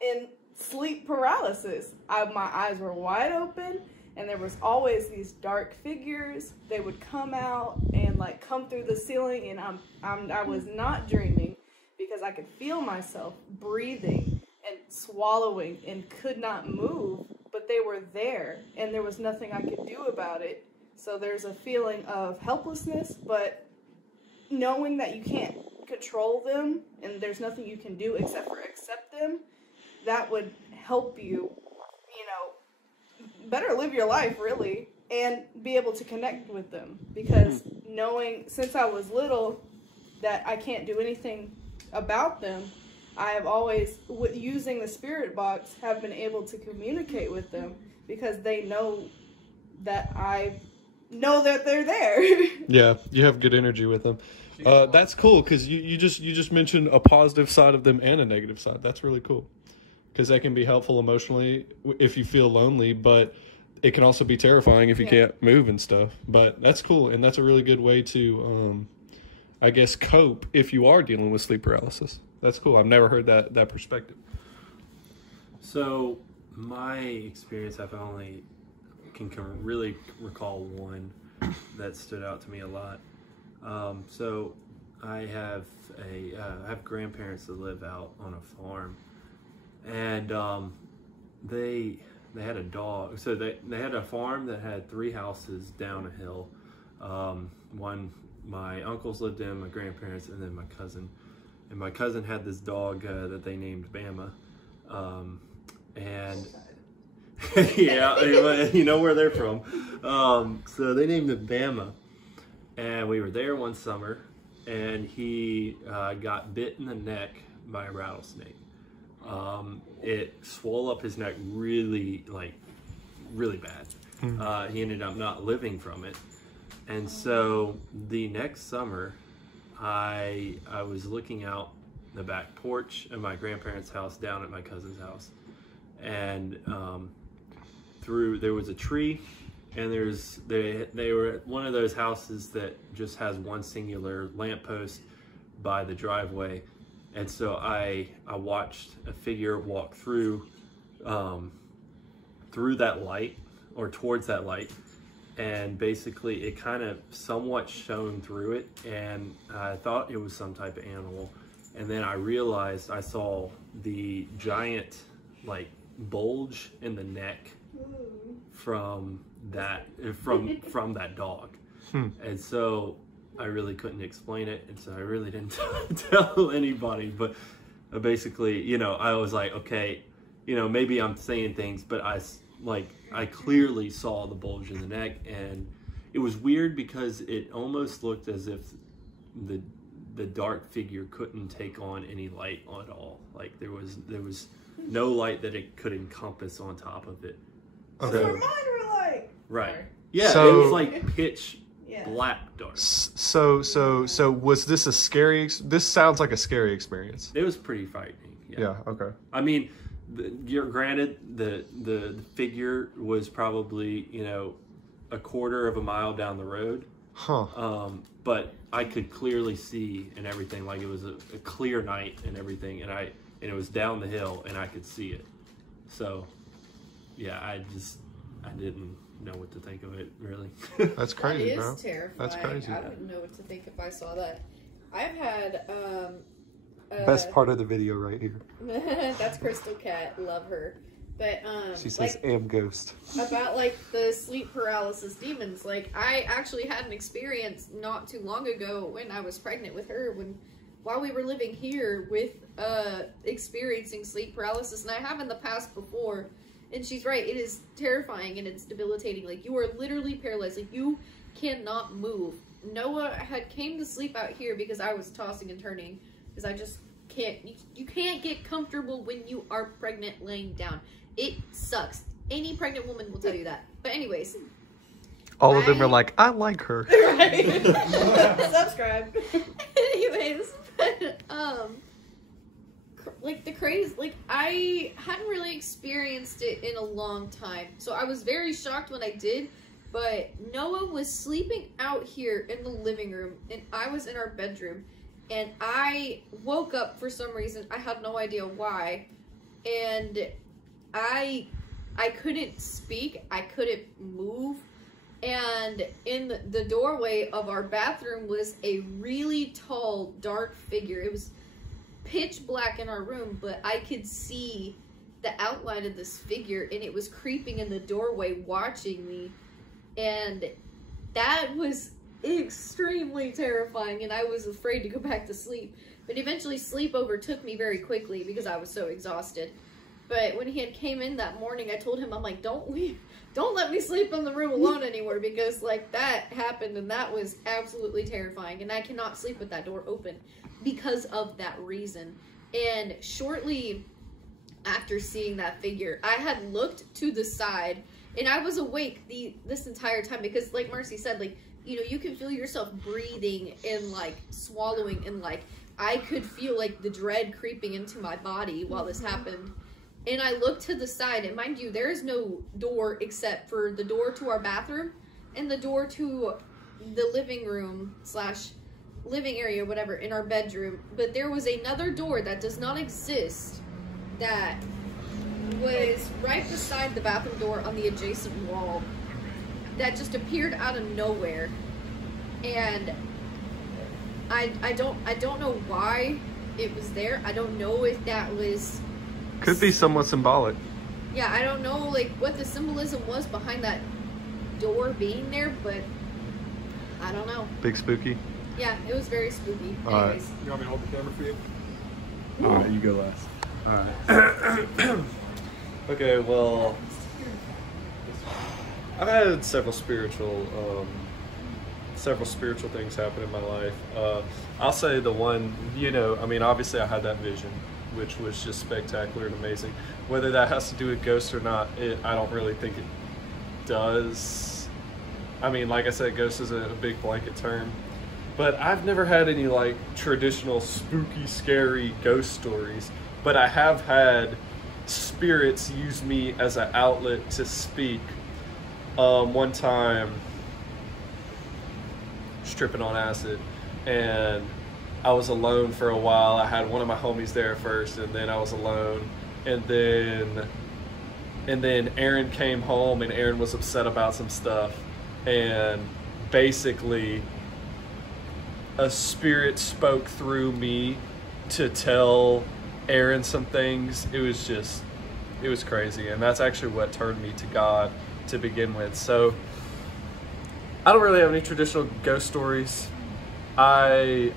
in sleep paralysis. My eyes were wide open, and there was always these dark figures. They would come out and like come through the ceiling, and I was not dreaming because I could feel myself breathing and swallowing and could not move, but they were there, and there was nothing I could do about it. So there's a feeling of helplessness, but knowing that you can't control them and there's nothing you can do except for accept them, that would help you, you know, better live your life, really, and be able to connect with them. Because knowing, since I was little, that I can't do anything about them, I have always, using the spirit box, have been able to communicate with them because they know that I know that they're there. Yeah, you have good energy with them. That's cool because you just mentioned a positive side of them and a negative side. That's really cool because that can be helpful emotionally if you feel lonely, but it can also be terrifying if you can't move and stuff. But that's cool, and that's a really good way to, I guess, cope if you are dealing with sleep paralysis. That's cool. I've never heard that perspective. So my experience, I've only can really recall one that stood out to me a lot. So I have I have grandparents that live out on a farm, and they had a dog. So they had a farm that had 3 houses down a hill. One my uncles lived in, my grandparents, and then my cousin. And my cousin had this dog that they named Bama, and yeah, you know where they're from. So they named him Bama, and we were there one summer, and he got bit in the neck by a rattlesnake. It swole up his neck really bad. He ended up not living from it, and so the next summer, I was looking out the back porch of my grandparents' house down at my cousin's house, and there was a tree, and they were at one of those houses that just has one singular lamppost by the driveway, and so I watched a figure walk through that light, or towards that light, and basically it kind of somewhat shone through it, and I thought it was some type of animal, and then I realized I saw the giant, like, bulge in the neck from that dog. And so I really couldn't explain it, and so I really didn't tell anybody. But basically, you know, I was like, okay, you know, maybe I'm saying things, but I clearly saw the bulge in the neck, and it was weird because it almost looked as if the dark figure couldn't take on any light at all. Like there was no light that it could encompass on top of it. Okay. That's what mine were like. Right. Yeah, So- it was like pitch black dark. So was this a scary? This sounds like a scary experience. It was pretty frightening. Yeah. Okay. I mean, you're granted the figure was probably, you know, a quarter of a mile down the road. Huh. But I could clearly see and everything, like it was a clear night and everything, and it was down the hill and I could see it. So yeah, I didn't know what to think of it, really. That's crazy, That bro. is terrifying. That's crazy. I wouldn't know what to think if I saw that. I've had Best part of the video right here. that's Crystal Cat, love her. But She says, "Am ghost." about like the sleep paralysis demons, like I actually had an experience not too long ago when I was pregnant with her, while we were living here with experiencing sleep paralysis, and I have in the past before. And she's right, it is terrifying and it's debilitating. Like, you are literally paralyzed. Like, you cannot move. Noah had came to sleep out here because I was tossing and turning. Because I just can't. You can't get comfortable when you are pregnant laying down. It sucks. Any pregnant woman will tell you that. But anyways. All of them are like, I like her. Right. Subscribe. Anyways. Like the craze, like I hadn't really experienced it in a long time, so I was very shocked when I did. But Noah was sleeping out here in the living room and I was in our bedroom, and I woke up for some reason. I had no idea why, and I couldn't speak, I couldn't move, and in the doorway of our bathroom was a really tall dark figure. It was pitch black in our room, but I could see the outline of this figure, and it was creeping in the doorway watching me, and that was extremely terrifying, and I was afraid to go back to sleep. But eventually sleep overtook me very quickly because I was so exhausted. But when he had came in that morning, I told him, I'm like, don't leave, don't let me sleep in the room alone anymore, because like that happened and that was absolutely terrifying, and I cannot sleep with that door open because of that reason. And shortly after seeing that figure, I had looked to the side, and I was awake this entire time, because like Marcy said, like, you know, you can feel yourself breathing and like swallowing, and like I could feel like the dread creeping into my body while this happened. And I looked to the side, and mind you, there is no door except for the door to our bathroom and the door to the living room / living area, whatever, in our bedroom. But there was another door that does not exist that was right beside the bathroom door on the adjacent wall that just appeared out of nowhere. And I don't know why it was there. I don't know if that was... Could be somewhat symbolic. Yeah, I don't know like what the symbolism was behind that door being there, but I don't know. Big spooky. Yeah, it was very spooky. All right. Anyways. You want me to hold the camera for you? All right, you go last. Alright. Okay, well, I've had several spiritual things happen in my life. I'll say the one, you know, I mean, obviously I had that vision, which was just spectacular and amazing. Whether that has to do with ghosts or not, I don't really think it does. I mean, like I said, ghost is a big blanket term. But I've never had any like traditional spooky, scary ghost stories. But I have had spirits use me as an outlet to speak. One time, stripping on acid, and I was alone for a while. I had one of my homies there first, and then I was alone. And then Aaron came home, and Aaron was upset about some stuff. And basically, a spirit spoke through me to tell Aaron some things. It was crazy, and that's actually what turned me to God to begin with. So I don't really have any traditional ghost stories. I've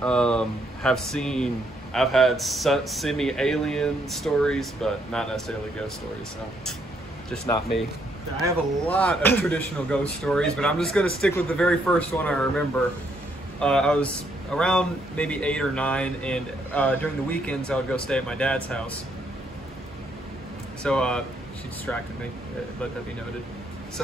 had semi-alien stories, but not necessarily ghost stories, so just not me. I have a lot of traditional ghost stories, but I'm just going to stick with the very first one I remember. I was around maybe 8 or 9, and during the weekends I would go stay at my dad's house. So she distracted me, let that be noted. So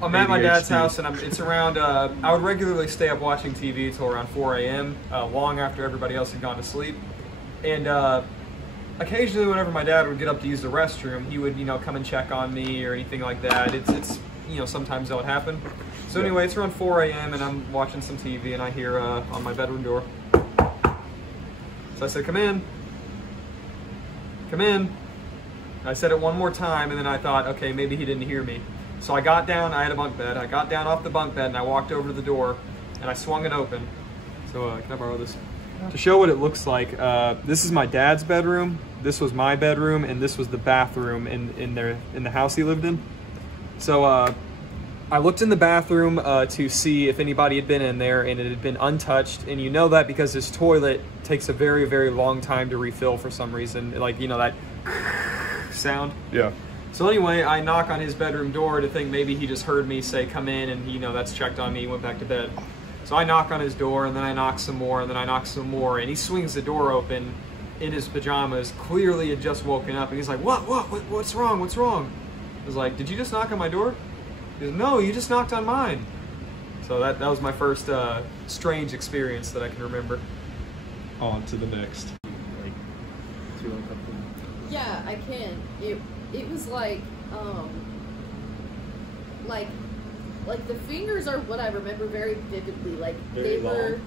I'm at my dad's house, and it's around, I would regularly stay up watching TV until around 4 a.m., long after everybody else had gone to sleep. And occasionally whenever my dad would get up to use the restroom, he would, come and check on me or anything like that. It's sometimes that would happen. So anyway, it's around 4 a.m. and I'm watching some TV, and I hear on my bedroom door. So I said, come in. Come in. I said it one more time, and then I thought, okay, maybe he didn't hear me. So I got down, I had a bunk bed. I got down off the bunk bed and I walked over to the door and I swung it open. So can I borrow this? To show what it looks like, this is my dad's bedroom, this was my bedroom, and this was the bathroom in the house he lived in. So I looked in the bathroom to see if anybody had been in there, and it had been untouched. And you know that because his toilet takes a very, very long time to refill for some reason. Like, that sound. Yeah. So anyway, I knock on his bedroom door to think maybe he just heard me say, come in, and that's checked on me, went back to bed. So I knock on his door, and then I knock some more, and then I knock some more, and he swings the door open in his pajamas, clearly had just woken up, and he's like, what's wrong, what's wrong? I was like, did you just knock on my door? He goes, no, you just knocked on mine. So that was my first strange experience that I can remember. On to the next. Yeah, I can. It was like the fingers are what I remember very vividly. Like very they were long.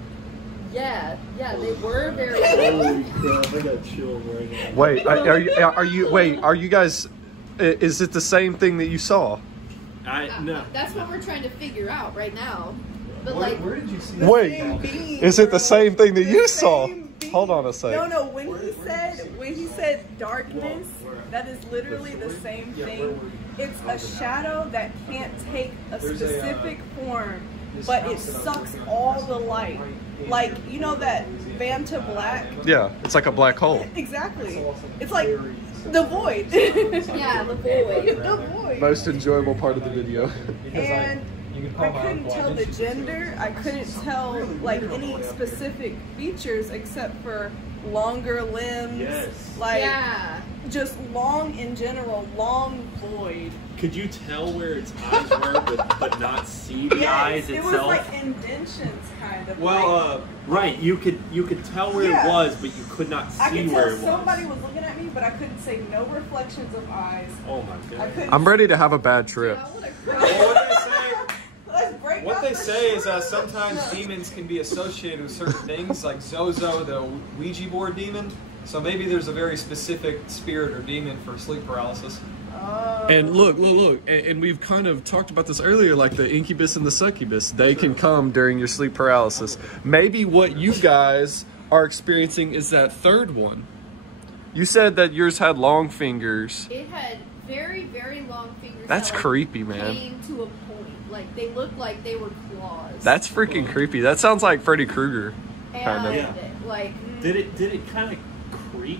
Yeah, they were very Holy crap, I got chills right now. Wait, are you guys, is it the same thing that you saw? No. That's what we're trying to figure out right now. But Where did you see The that? Wait, same being, is it the bro. same thing that The you saw? same being. Hold on a second. No, when he said darkness, that is literally the same thing. It's a shadow that can't take a specific form, but it sucks all the light. Like, that Vanta Black? Yeah, it's like a black hole. Exactly. It's like the void. yeah, the void. The void. Most enjoyable part of the video. And I couldn't tell the gender. I couldn't tell any specific features except for longer limbs. Yes. Just long in general, long void. Could you tell where its eyes were, but not see the eyes it itself? was like indentions, kind of. Well, right. You could tell where it was, but you could not see I could where tell it was. somebody was looking at me, but I couldn't say no reflections of eyes. Oh my god. I'm ready to have a bad trip. What they say is sometimes demons can be associated with certain things, like Zozo, the Ouija board demon. So maybe there's a very specific spirit or demon for sleep paralysis. And look, and we've kind of talked about this earlier, like the incubus and the succubus. They can come during your sleep paralysis. Maybe what you guys are experiencing is that third one. You said that yours had long fingers. It had very, very long fingers. That's creepy, man. Came to a point. Like, they looked like they were claws. That's freaking creepy. That sounds like Freddy Krueger. Kind of. Yeah. Did it kind of creep?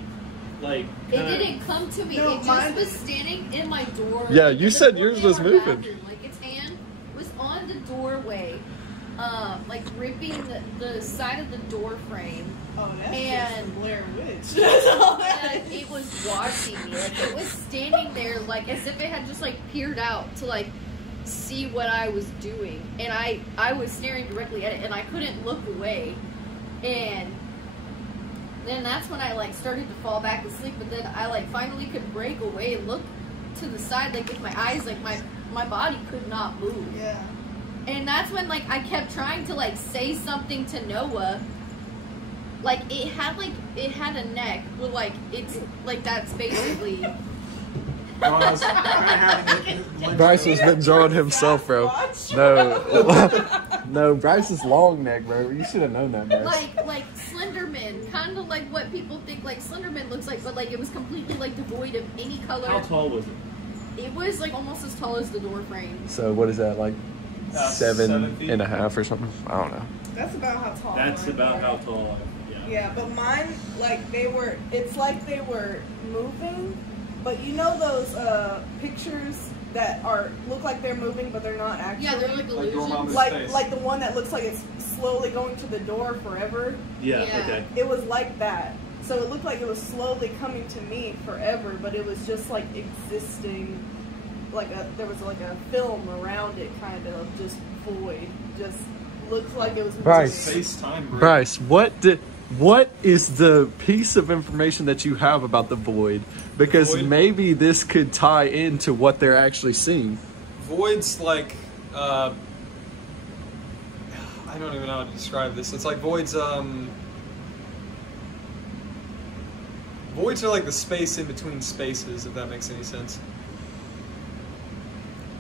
Like, it didn't come to me. No, it just was standing in my door. Yeah, you said in yours was our moving. bathroom. Like, its hand was on the doorway, ripping the side of the door frame. Oh, that's And- just the Blair Witch. And it was watching me. Like, it was standing there, like, as if it had just, peered out to, see what I was doing. And I was staring directly at it, and I couldn't look away. And then that's when I started to fall back asleep, but then I finally could break away and look to the side, with my eyes, my body could not move. Yeah. And that's when I kept trying to say something to Noah. It had a neck, but it's that's basically Bryce has been drawing himself, bro. No, no, Bryce is long neck, bro. You should have known that, Bryce. like Slenderman, kind of like what people think like Slenderman looks like, but like it was completely like devoid of any color. How tall was it? It was like almost as tall as the door frame. So what is that, like 7 feet. 7.5 or something? I don't know. That's about how tall. That's mine about were. how tall. Yeah, but mine, like, it's like they were moving, but you know those pictures that look like they're moving, but they're not actually? Yeah, they're like illusions. Like the one that looks like it's slowly going to the door forever. Yeah. Yeah. Okay. It was like that. So it looked like it was slowly coming to me forever, but it was just like existing, there was like a film around it, kind of just void, just looked like it was Bryce. Space-time break. Bryce, what is the piece of information that you have about the void? Because Void? maybe this could tie into what they're actually seeing. Void's like, I don't even know how to describe this. It's like voids are like the space in between spaces, if that makes any sense.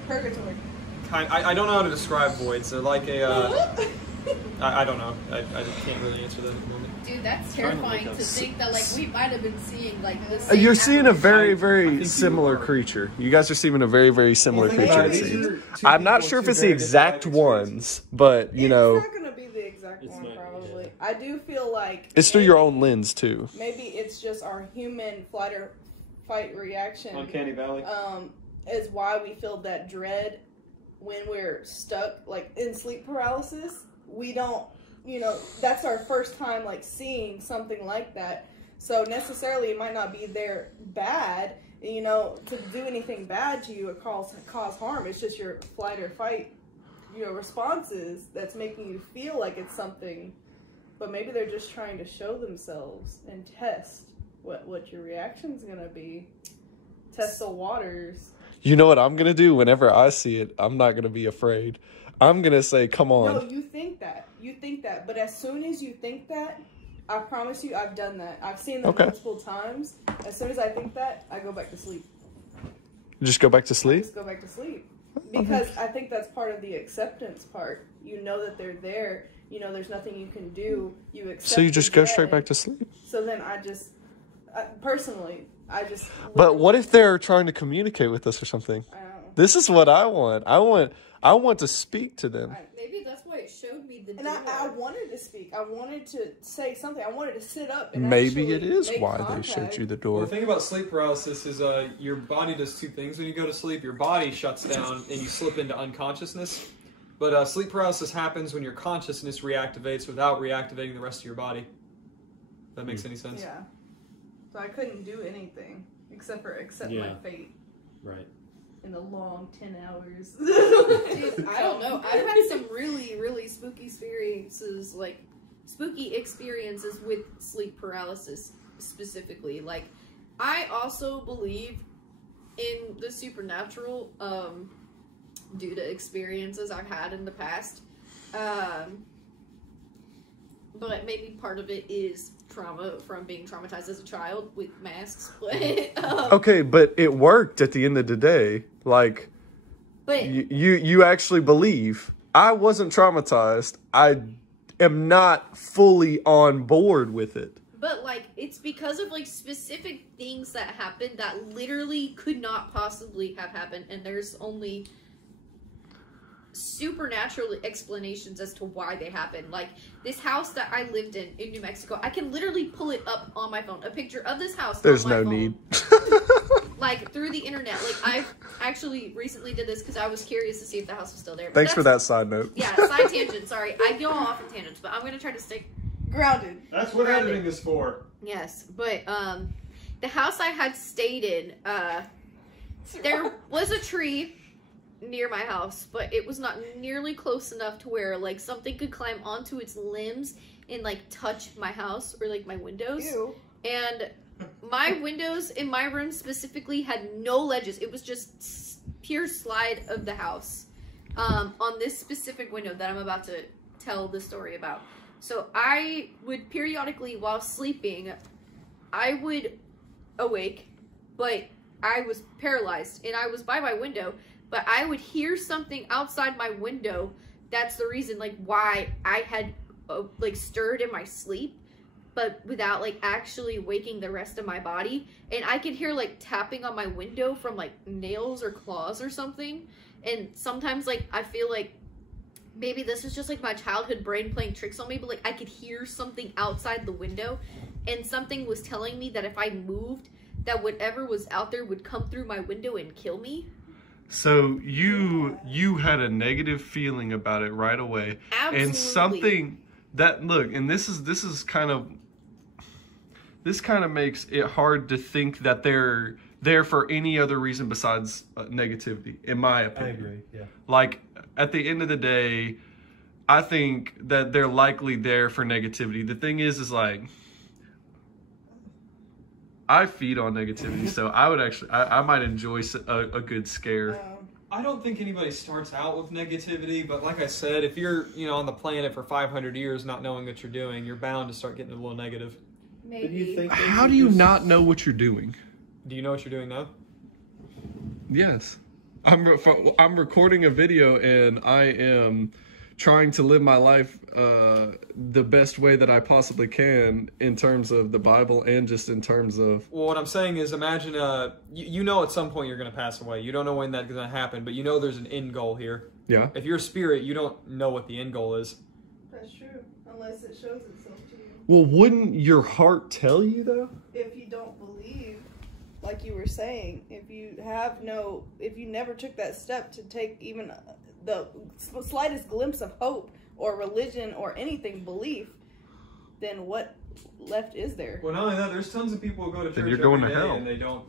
Purgatory. I don't know how to describe voids. They're like a, I don't know. I can't really answer that at the moment. Dude, that's Trying to terrifying look to up. think that like we might have been seeing like this. You're seeing a very, I very think you similar are. creature. You guys are seeing a very, very similar Well, think creature, about it it, these seems. are two I'm not people sure with if it's two the very exact different life experiences. ones, but, you know, It's not going to be the exact It's one, not, probably. yeah. I do feel like it's through your own lens, too. maybe it's just our human flight or fight reaction. Uncanny Valley. Is why we feel that dread when we're stuck, like in sleep paralysis. We don't, that's our first time like seeing something like that. So necessarily it might not be there bad, to do anything bad to you or cause harm. It's just your flight or fight, responses that's making you feel like it's something. But maybe they're just trying to show themselves and test what your reaction's gonna be. Test the waters. You know what I'm going to do whenever I see it? I'm not going to be afraid. I'm going to say, come on. No, you think that. But as soon as you think that, I promise you I've done that. I've seen them multiple times. As soon as I think that, I go back to sleep. Just go back to I sleep? just go back to sleep. Because I think that's part of the acceptance part. You know that they're there. There's nothing you can do. You accept. So you just the go straight dread. back to sleep? So then personally, But what if they're trying to communicate with us or something? I don't know. This is what I want. I want to speak to them. Maybe that's why it showed me the And door. I wanted to speak. I wanted to say something. I wanted to sit up and Maybe actually it is make why contact. they showed you the Well, door. the thing about sleep paralysis is your body does two things when you go to sleep. Your body shuts down and you slip into unconsciousness. But sleep paralysis happens when your consciousness reactivates without reactivating the rest of your body. If that makes any sense. Yeah. So I couldn't do anything except my Yeah. fate Right. in the long 10 hours. Dude, I don't know. I've had some really, really spooky experiences with sleep paralysis specifically. Like, I also believe in the supernatural due to experiences I've had in the past. But maybe part of it is trauma from being traumatized as a child with masks. But Okay, but it worked at the end of the day. Like, but you actually believe. I wasn't traumatized. I am not fully on board with it. But, like, it's because of, like, specific things that happened that literally could not possibly have happened, and there's only supernatural explanations as to why they happened. Like, this house that I lived in New Mexico, I can literally pull it up on my phone. A picture of this house There's on my no phone. need. Like, through the internet. Like, I actually recently did this because I was curious to see if the house was still there. But Thanks for that side note. Yeah, side tangent, sorry. I go off in tangents, but I'm going to try to stick Grounded. That's what Grounded. editing is for. Yes, but the house I had stayed in, there was a tree near my house, but it was not nearly close enough to where like something could climb onto its limbs and like touch my house or like my windows. Ew. And my windows in my room specifically had no ledges. It was just pure slide of the house on this specific window that I'm about to tell the story about. So I would periodically, while sleeping, I would awake, but I was paralyzed and I was by my window, but I would hear something outside my window. That's the reason, like, why I had, like, stirred in my sleep. but without like actually waking the rest of my body. And I could hear like tapping on my window from like nails or claws or something. And sometimes like I feel like maybe this is just like my childhood brain playing tricks on me, but like I could hear something outside the window, and something was telling me that if I moved, that whatever was out there would come through my window and kill me. So you had a negative feeling about it right away. Absolutely. And something that, look, and this kind of makes it hard to think that they're there for any other reason besides negativity, in my opinion. I agree, yeah. Like, at the end of the day, I think that they're likely there for negativity. The thing is like, I feed on negativity, so I would actually, I might enjoy a good scare. I don't think anybody starts out with negativity, but like I said, if you're, on the planet for 500 years not knowing what you're doing, you're bound to start getting a little negative. Maybe. But do you think How do you not know what you're doing? Do you know what you're doing now? Yes. I'm recording a video, and I am trying to live my life the best way that I possibly can in terms of the Bible and just in terms of... Well, what I'm saying is, imagine, you know at some point you're going to pass away. You don't know when that's going to happen, but you know there's an end goal here. Yeah. If you're a spirit, you don't know what the end goal is. That's true, unless it shows itself to you. Well, wouldn't your heart tell you, though? If you don't believe, like you were saying, if you never took that step to take even the slightest glimpse of hope or religion or anything, belief, then what left is there? Well, not only that, there's tons of people who go to church you're going every to day hell. and they don't,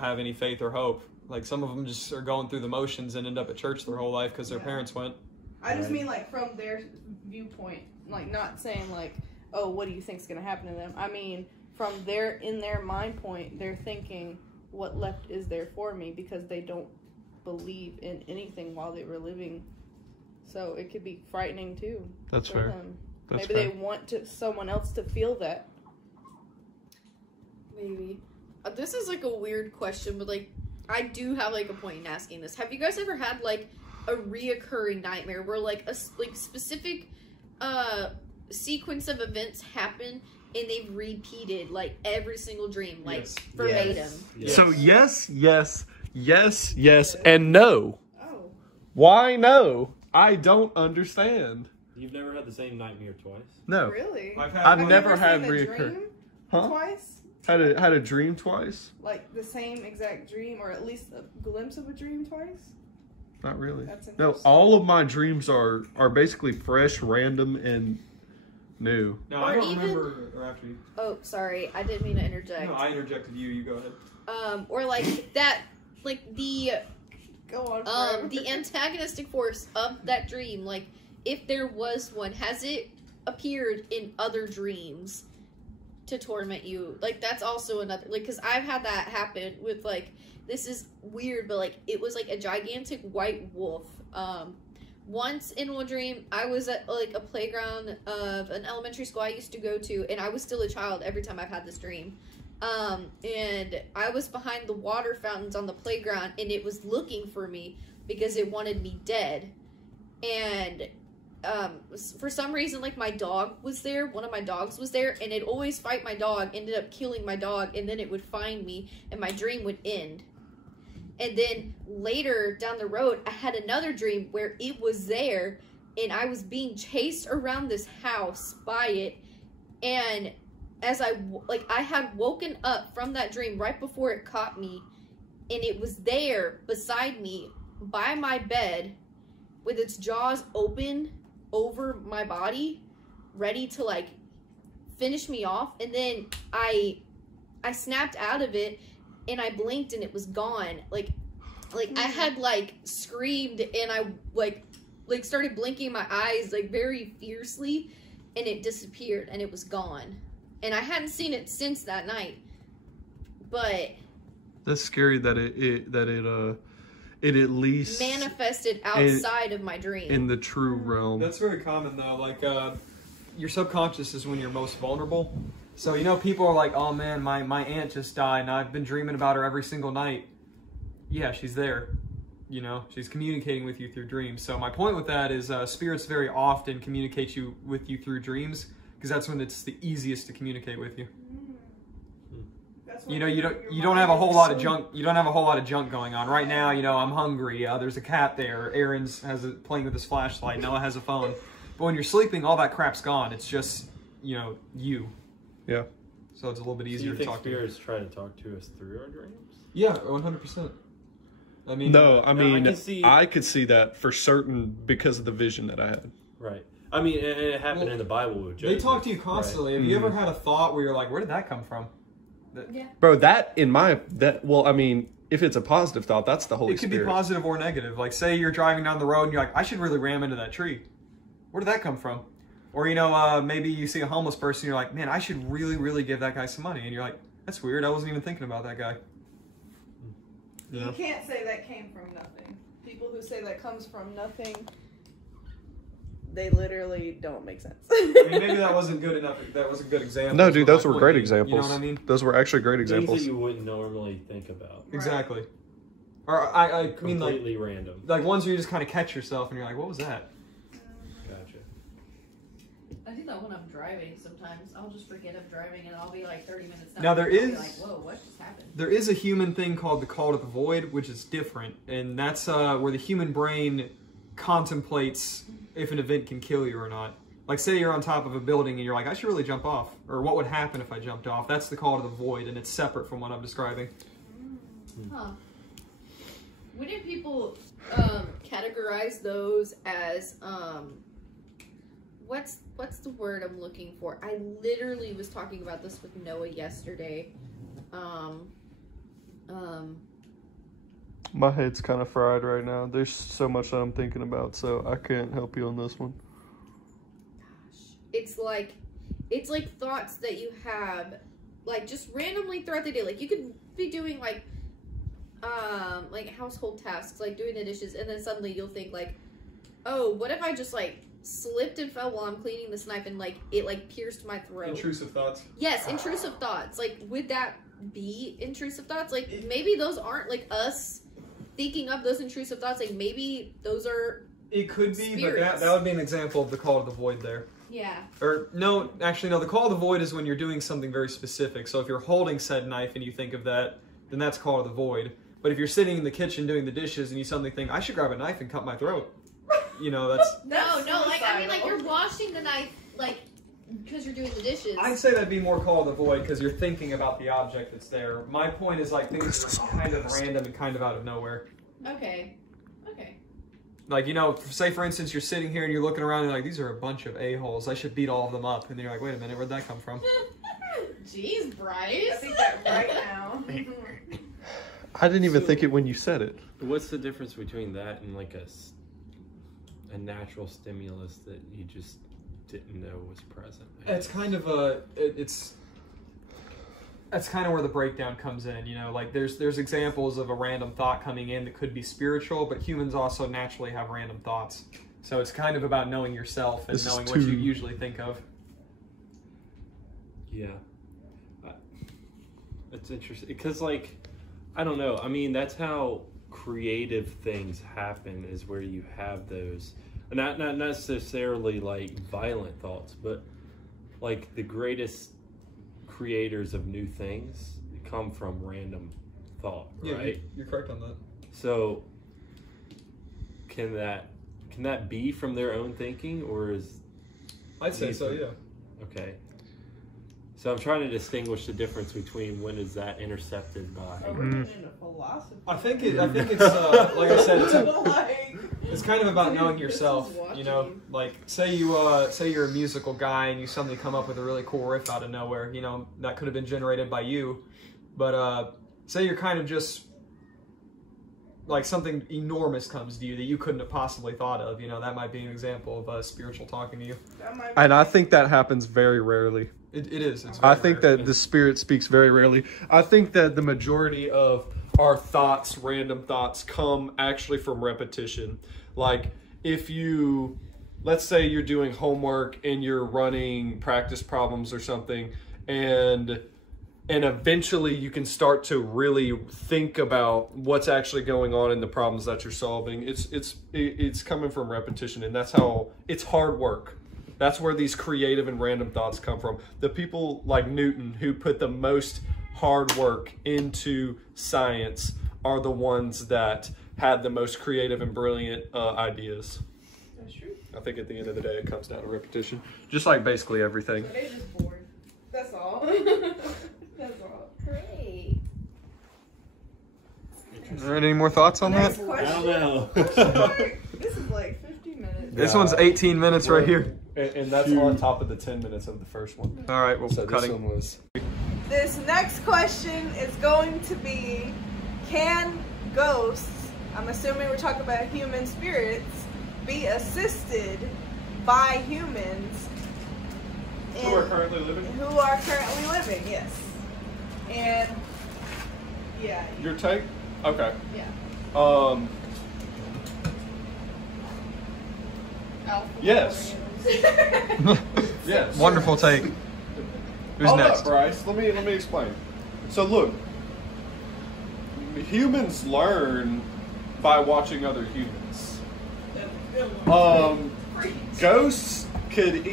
have any faith or hope. Like, some of them just are going through the motions and end up at church their whole life because their parents went. I just mean like from their viewpoint, like not saying like, oh, what do you think's gonna happen to them? I mean, from in their mind point, they're thinking, what left is there for me, because they don't believe in anything while they were living. So it could be frightening too. That's for fair. them. That's Maybe fair. they want someone else to feel that. Maybe. This is like a weird question, but like I do have like a point in asking this. Have you guys ever had like a reoccurring nightmare where like a specific sequence of events happen and they've repeated like every single dream, like Yes. verbatim? Yes. So yes, and no. Oh. Why no? I don't understand. You've never had the same nightmare twice? No. Really? I've I've one- never you had seen a reoccur- dream Huh? twice? Had a dream twice? Like the same exact dream, or at least a glimpse of a dream twice? Not really. That's No, interesting. all of my dreams are basically fresh, random, and new. No, Or I don't even- remember. Or after you. Oh, sorry, I didn't mean to interject. No, I interjected you. You go ahead. Or like that, like the Go on forever. the antagonistic force of that dream, like if there was one, has it appeared in other dreams to torment you? Like that's also another, like, because I've had that happen with like, this is weird, but like it was like a gigantic white wolf. Once in one dream, I was at like a playground of an elementary school I used to go to, and I was still a child every time I've had this dream. And I was behind the water fountains on the playground, and it was looking for me because it wanted me dead. And for some reason, like my dog was there, one of my dogs was there, and it'd always fight my dog, ended up killing my dog, and then it would find me, and my dream would end. And then later down the road, I had another dream where it was there, and I was being chased around this house by it, and as I had woken up from that dream right before it caught me, and it was there beside me by my bed with its jaws open over my body, ready to like finish me off. And then I snapped out of it, and I blinked, and it was gone. Like I had like screamed, and I like started blinking my eyes like very fiercely, and it disappeared, and it was gone. And I hadn't seen it since that night. But That's scary that it at least manifested outside of my dream. in the true realm. That's very common though. Like your subconscious is when you're most vulnerable. So people are like, oh man, my aunt just died, and I've been dreaming about her every single night. Yeah, she's there. She's communicating with you through dreams. So my point with that is spirits very often communicate with you through dreams, because that's when it's the easiest to communicate with you. That's You when know, you your don't have a mind whole is lot of so- junk. You don't have a whole lot of junk going on right now. You know, I'm hungry. There's a cat there. Aaron's playing with his flashlight. Noah has a phone. But when you're sleeping, all that crap's gone. It's just, you know, you. Yeah. So it's a little bit Do easier you to think talk to. spirits try to talk to us through our dreams? Yeah, 100%. I mean, No, I mean, I could see that for certain because of the vision that I had. Right. I mean, it happened Well, in the Bible with they Joseph. talk to you constantly. Right. Have you ever had a thought where you're like, where did that come from? Yeah. Bro, well, I mean, if it's a positive thought, that's the Holy It could Spirit. be positive or negative. Like, say you're driving down the road and you're like, I should really ram into that tree. Where did that come from? Or, you know, maybe you see a homeless person and you're like, man, I should really, really give that guy some money. And you're like, that's weird. I wasn't even thinking about that guy. You can't say that came from nothing. People who say that comes from nothing, they literally don't make sense. I mean, maybe that wasn't good enough. That was a good example. No, dude, But those my were point great being, examples. You know what I mean? Those were actually great Things examples. that you wouldn't normally think about. Exactly. Or I mean, like, Completely random. like ones where you just kind of catch yourself and you're like, what was that? Gotcha. I do that when I'm driving sometimes. I'll just forget I'm driving and I'll be like 30 minutes down. Now, there and I'll be is- like, whoa, what just happened? There is a human thing called the call to the void, which is different, and that's where the human brain contemplates if an event can kill you or not. Like, say you're on top of a building and you're like, I should really jump off, or what would happen if I jumped off? That's the call to the void, and it's separate from what I'm describing. Huh. Wouldn't people categorize those as what's the word I'm looking for? I literally was talking about this with Noah yesterday. My head's kind of fried right now. There's so much that I'm thinking about, so I can't help you on this one. It's like thoughts that you have like just randomly throughout the day. Like you could be doing like household tasks, like doing the dishes, and then suddenly you'll think like, oh, what if I just like slipped and fell while I'm cleaning this knife and like it like pierced my throat? Intrusive thoughts. Yes, intrusive thoughts. Like, would that be intrusive thoughts? Like, maybe those aren't like us thinking of those intrusive thoughts. Like, maybe those are. It could be, Spirits. but that would be an example of the call to the void there. Yeah. Or, no, actually, no, the call to the void is when you're doing something very specific. So if you're holding said knife and you think of that, then that's call to the void. But if you're sitting in the kitchen doing the dishes and you suddenly think, I should grab a knife and cut my throat, you know, that's... No, like, I mean, like, you're washing the knife, like, because you're doing the dishes. I'd say that'd be more call to the void because you're thinking about the object that's there. My point is, like, things are kind of random and kind of out of nowhere. Okay. Like, you know, say for instance, you're sitting here and you're looking around and you're like, these are a bunch of a-holes. I should beat all of them up. And then you're like, wait a minute, where'd that come from? Jeez, Bryce. I think that right now. I didn't even think it when you said it. What's the difference between that and like a natural stimulus that you just didn't know was present? It's kind of that's kind of where the breakdown comes in, you know, like there's examples of a random thought coming in that could be spiritual, but humans also naturally have random thoughts. So it's kind of about knowing yourself and knowing what you usually think of. Yeah. It's interesting because, like, I don't know. I mean, that's how creative things happen, is where you have those, not necessarily like violent thoughts, but like the greatest creators of new things come from random thought, right? Yeah, you're correct on that. So can that be from their own thinking, or is... I'd say so, yeah. Okay. So I'm trying to distinguish the difference between when is that intercepted by... Oh, we're getting into philosophy. I think it's like I said, Like, it's kind of about knowing yourself, This is watching you know, you. like say you're a musical guy and you suddenly come up with a really cool riff out of nowhere, you know, that could have been generated by you, but say you're kind of just like something enormous comes to you that you couldn't have possibly thought of, you know, that might be an example of spiritual talking to you. that might be And I think that happens very rarely. It is. It's I very think rare. that the spirit speaks very rarely. I think that the majority of our thoughts, random thoughts, come actually from repetition. Like if you, let's say you're doing homework and you're running practice problems or something, and eventually you can start to really think about what's actually going on in the problems that you're solving. It's coming from repetition, and that's how it's hard work. That's where these creative and random thoughts come from. The people like Newton who put the most hard work into science are the ones that had the most creative and brilliant ideas. That's true. I think at the end of the day, it comes down to repetition, just like basically everything. So they just bored. That's all. That's all. Great. All right, any more thoughts on Next that? question. I don't know. This is like 50 minutes. This one's 18 minutes right here. And that's on top of the 10 minutes of the first one. All right, well, So this cutting. one was... This next question is going to be, can ghosts, I'm assuming we're talking about human spirits, be assisted by humans Who are currently living? who are currently living, yes. And yeah. Your take? Okay. Yeah. Yes. Yes. Wonderful take. Who's Hold next? up, Bryce. Let me explain. So look, humans learn by watching other humans. Ghosts could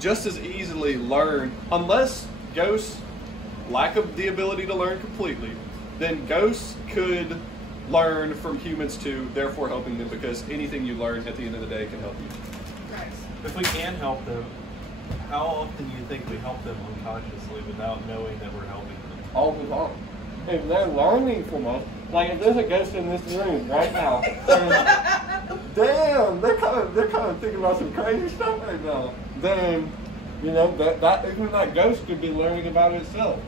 just as easily learn, unless ghosts lack of the ability to learn completely, then ghosts could learn from humans too, therefore helping them, because anything you learn at the end of the day can help you. If we can help them, how often do you think we help them unconsciously without knowing that we're helping them? All the time. If they're learning from us, like if there's a ghost in this room right now, and damn, they're kind of thinking about some crazy stuff right now. Then, you know, even that ghost could be learning about itself.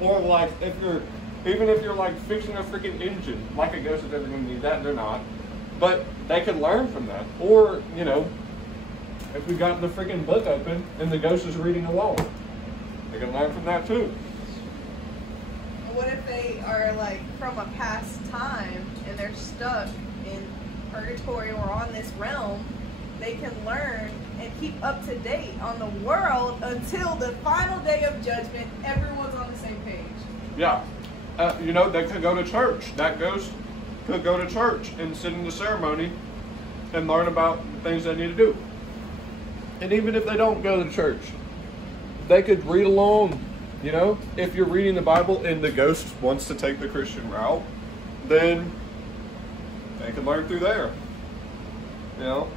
Or like even if you're like fixing a freaking engine, like a ghost is ever going to need that, they're not. But they could learn from that. Or, you know, if we got the freaking book open and the ghost is reading along, they can learn from that too. What if they are like from a past time and they're stuck in purgatory or on this realm? They can learn and keep up to date on the world until the final day of judgment. Everyone's on the same page. Yeah. You know, they could go to church. That ghost could go to church and sit in the ceremony and learn about the things they need to do. And even if they don't go to church, they could read along. You know, if you're reading the Bible and the ghost wants to take the Christian route, then they can learn through there. You know,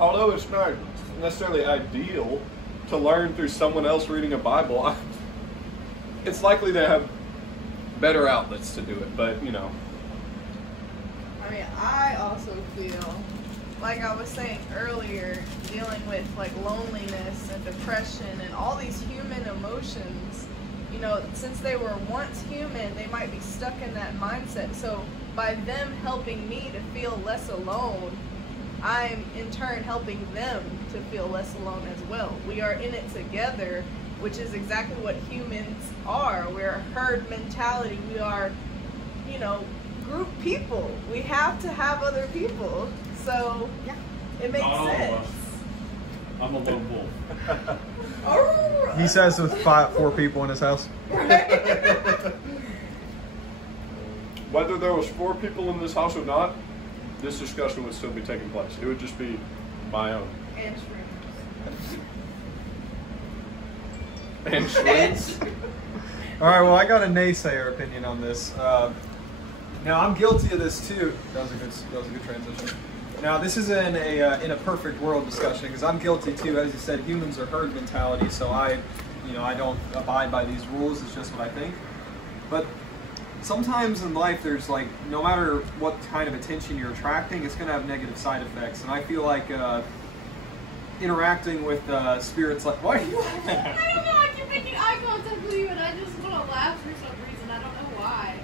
although it's not necessarily ideal to learn through someone else reading a Bible, it's likely they have better outlets to do it. But, you know. I mean, I also feel, like I was saying earlier, dealing with like loneliness and depression and all these human emotions, you know, since they were once human, they might be stuck in that mindset. So by them helping me to feel less alone, I'm in turn helping them to feel less alone as well. We are in it together, which is exactly what humans are. We're a herd mentality. We are, you know, group people. We have to have other people. So yeah, it makes sense. I'm a lone wolf. Oh. He says with 4 people in his house. Whether there was 4 people in this house or not, this discussion would still be taking place. It would just be my own. And shrooms. And shrooms. All right, well, I got a naysayer opinion on this. Now, I'm guilty of this too. That was a good transition. Now, this is in a perfect world discussion, because I'm guilty too. As you said, humans are herd mentality, so I don't abide by these rules. It's just what I think. But sometimes in life, there's like, no matter what kind of attention you're attracting, it's going to have negative side effects. And I feel like interacting with spirits like, why are you laughing? I don't know, I keep making eye contact with you and I just want to laugh for some reason. I don't know why.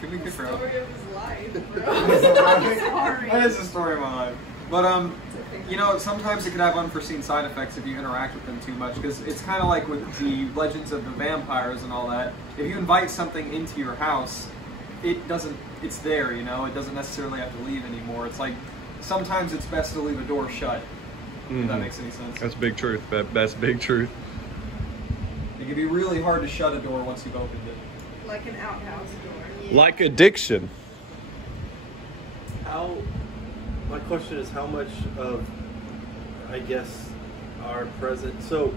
Can we The get story of his life, bro. That is the story of my life. But you know, sometimes it can have unforeseen side effects if you interact with them too much, because it's kind of like with the legends of the vampires and all that. If you invite something into your house, it's there, you know, it doesn't necessarily have to leave anymore. It's like, sometimes it's best to leave a door shut, if that makes any sense. That's big truth. That's big truth. It can be really hard to shut a door once you've opened it. Like an outhouse door. Like addiction. My question is, how much of, I guess, our present. So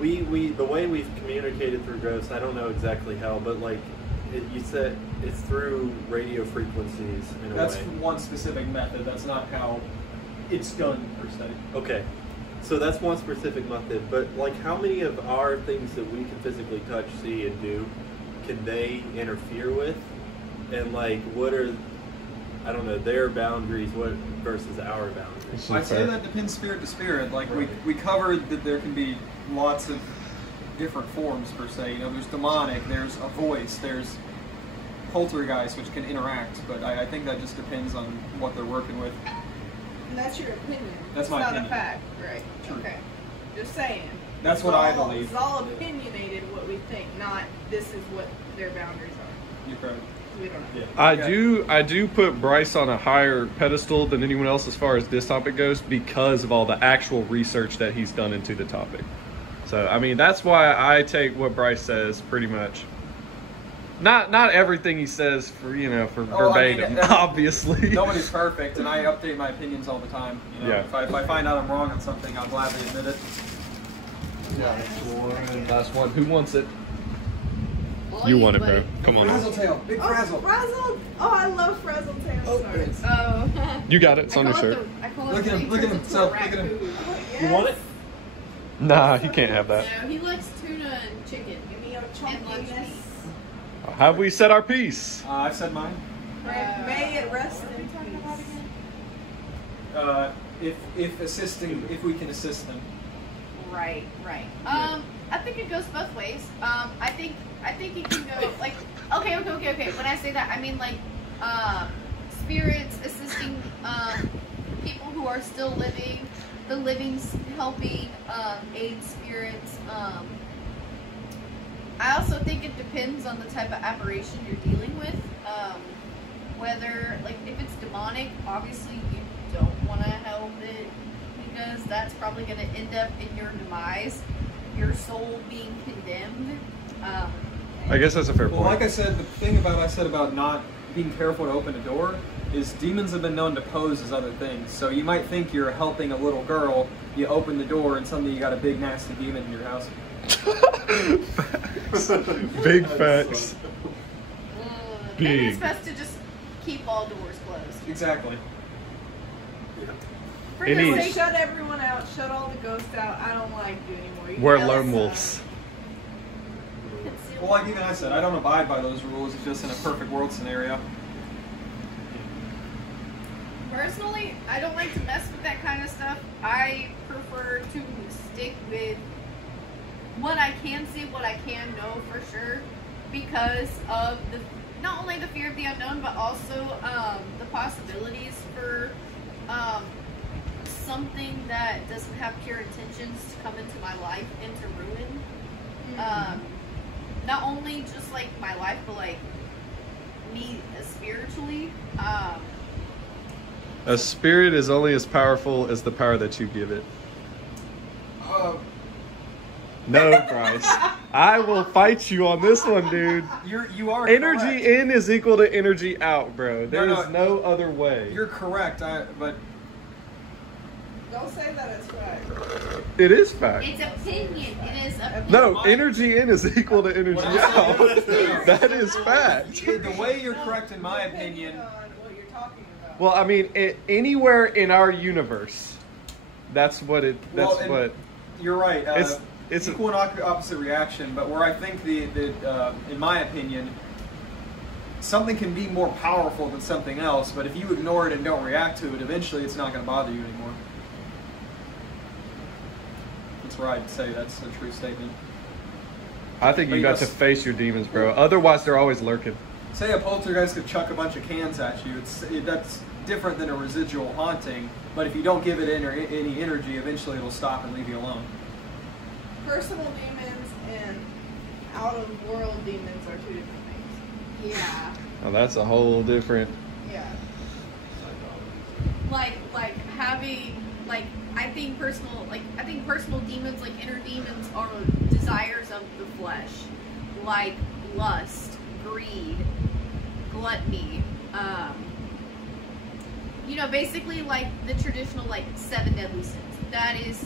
we the way we've communicated through ghosts, I don't know exactly how, but like you said, it's through radio frequencies in a That's way. one specific method. That's not how it's done per se. Okay. So that's one specific method, but like how many of our things that we can physically touch, see, and do can they interfere with? And like what are, I don't know, their boundaries versus our boundaries? I'd say that depends spirit to spirit. Like we covered that there can be lots of different forms per se. You know, there's demonic, there's a voice, there's poltergeist which can interact, but I think that just depends on what they're working with. And that's your opinion. That's my it's opinion. not a fact, right? True. Okay. Just saying. That's It's what I all- believe. It's all opinionated what we think, not this is what their boundaries are. You're correct. We don't know. Yeah. I do put Bryce on a higher pedestal than anyone else as far as this topic goes because of all the actual research that he's done into the topic. So I mean that's why I take what Bryce says pretty much. Not everything he says for verbatim, obviously. Nobody's perfect, and I update my opinions all the time. You know, Yeah. if I find out I'm wrong on something, I'll gladly admit it. Last one. Who wants it? Well, You want it, bro. buddy. Come on. Frazzle-tail, big frazzle. Frazzle! Oh, I love frazzle tail stories. Oh. You got it. It's on your shirt. I call it Look at him, when he look at turns himself, into a look at him. raccoon. Oh, yes. You want it? Nah, he can't have that. No, he likes tuna and chicken. Give me your And lunch chunkiness. meat. Have we said our piece? I've said mine. May it rest in peace. If we can assist them. Right. Yeah. I think it goes both ways. I think it can go like okay. When I say that, I mean like spirits assisting people who are still living, the living's helping aid spirits. I also think it depends on the type of apparition you're dealing with. Whether like if it's demonic, obviously you don't want to help it because that's probably going to end up in your demise, your soul being condemned. I guess that's a fair Well, point. like I said, the thing about I said about not being careful to open a door is demons have been known to pose as other things. So you might think you're helping a little girl, you open the door, and suddenly you got a big nasty demon in your house. Big facts. Maybe Big. it's best to just keep all doors closed. Exactly. For It the needs- Say, sake- shut everyone out, shut all the ghosts out. I don't like you anymore. You We're can lone yell wolves. Well, like even I said, I don't abide by those rules. It's just in a perfect world scenario. Personally, I don't like to mess with that kind of stuff. I prefer to stick with what I can see, what I can know for sure, because of the not only the fear of the unknown, but also the possibilities for something that doesn't have pure intentions to come into my life and to ruin not only just like my life, but like me spiritually. A spirit is only as powerful as the power that you give it. No, Bryce. I will fight you on this one, dude. You are Energy correct. in is equal to energy out, bro. There No, is no other way. You're correct. But Don't say that it's fact. It is fact. It's opinion. It is opinion. No, energy in is equal to energy What I'm out. saying is- That is fact. the way you're correct in my opinion. On what you're talking about. Well, I mean, anywhere in our universe, that's what it. That's Well, and what. You're right. It's equal and opposite reaction, but where I think in my opinion, something can be more powerful than something else, but if you ignore it and don't react to it, eventually it's not going to bother you anymore. That's where I'd say that's a true statement. I think you But got yes. to face your demons, bro. Otherwise, they're always lurking. Say a poltergeist could chuck a bunch of cans at you. That's different than a residual haunting, but if you don't give it any energy, eventually it'll stop and leave you alone. Personal demons and out of world demons are two different things. Yeah. Oh, that's a whole different. Yeah. Like having I think personal demons, like inner demons, are desires of the flesh, like lust, greed, gluttony, basically like the traditional like 7 deadly sins. That is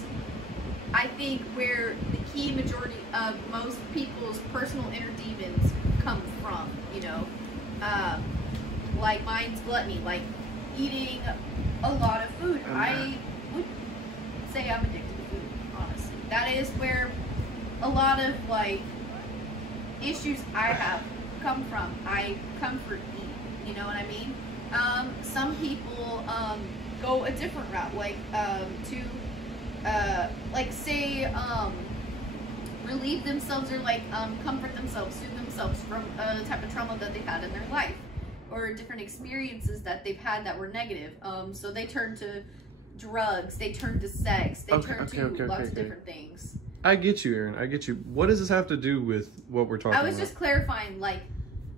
I think where the key majority of most people's personal inner demons come from, you know. Like mine's gluttony, like eating a lot of food. I would say I'm addicted to food, honestly. That is where a lot of like issues I have come from. I comfort eat, you know what I mean? Some people go a different route, like relieve themselves or like comfort themselves, soothe themselves from a type of trauma that they've had in their life or different experiences that they've had that were negative. So they turn to drugs, they turn to sex, they turn to lots of different things. I get you, Aaron. I get you. What does this have to do with what we're talking about? I was just clarifying, like,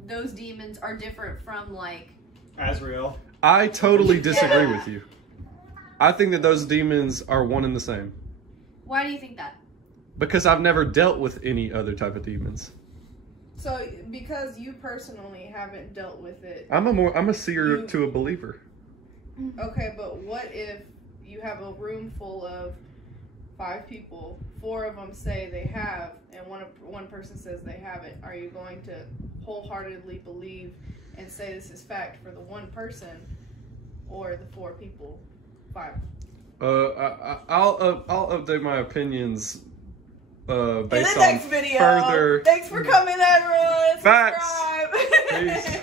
those demons are different from, like... Azrael. I totally disagree with you. I think that those demons are one and the same. Why do you think that? Because I've never dealt with any other type of demons. So, because you personally haven't dealt with it... I'm a seer to a believer. Okay, but what if you have a room full of 5 people, 4 of them say they have, and one person says they haven't? Are you going to wholeheartedly believe and say this is fact for the one person, or the 4 people? 5. I'll update my opinions based in the next on video. further. Thanks for coming, everyone. Facts. Subscribe. Peace.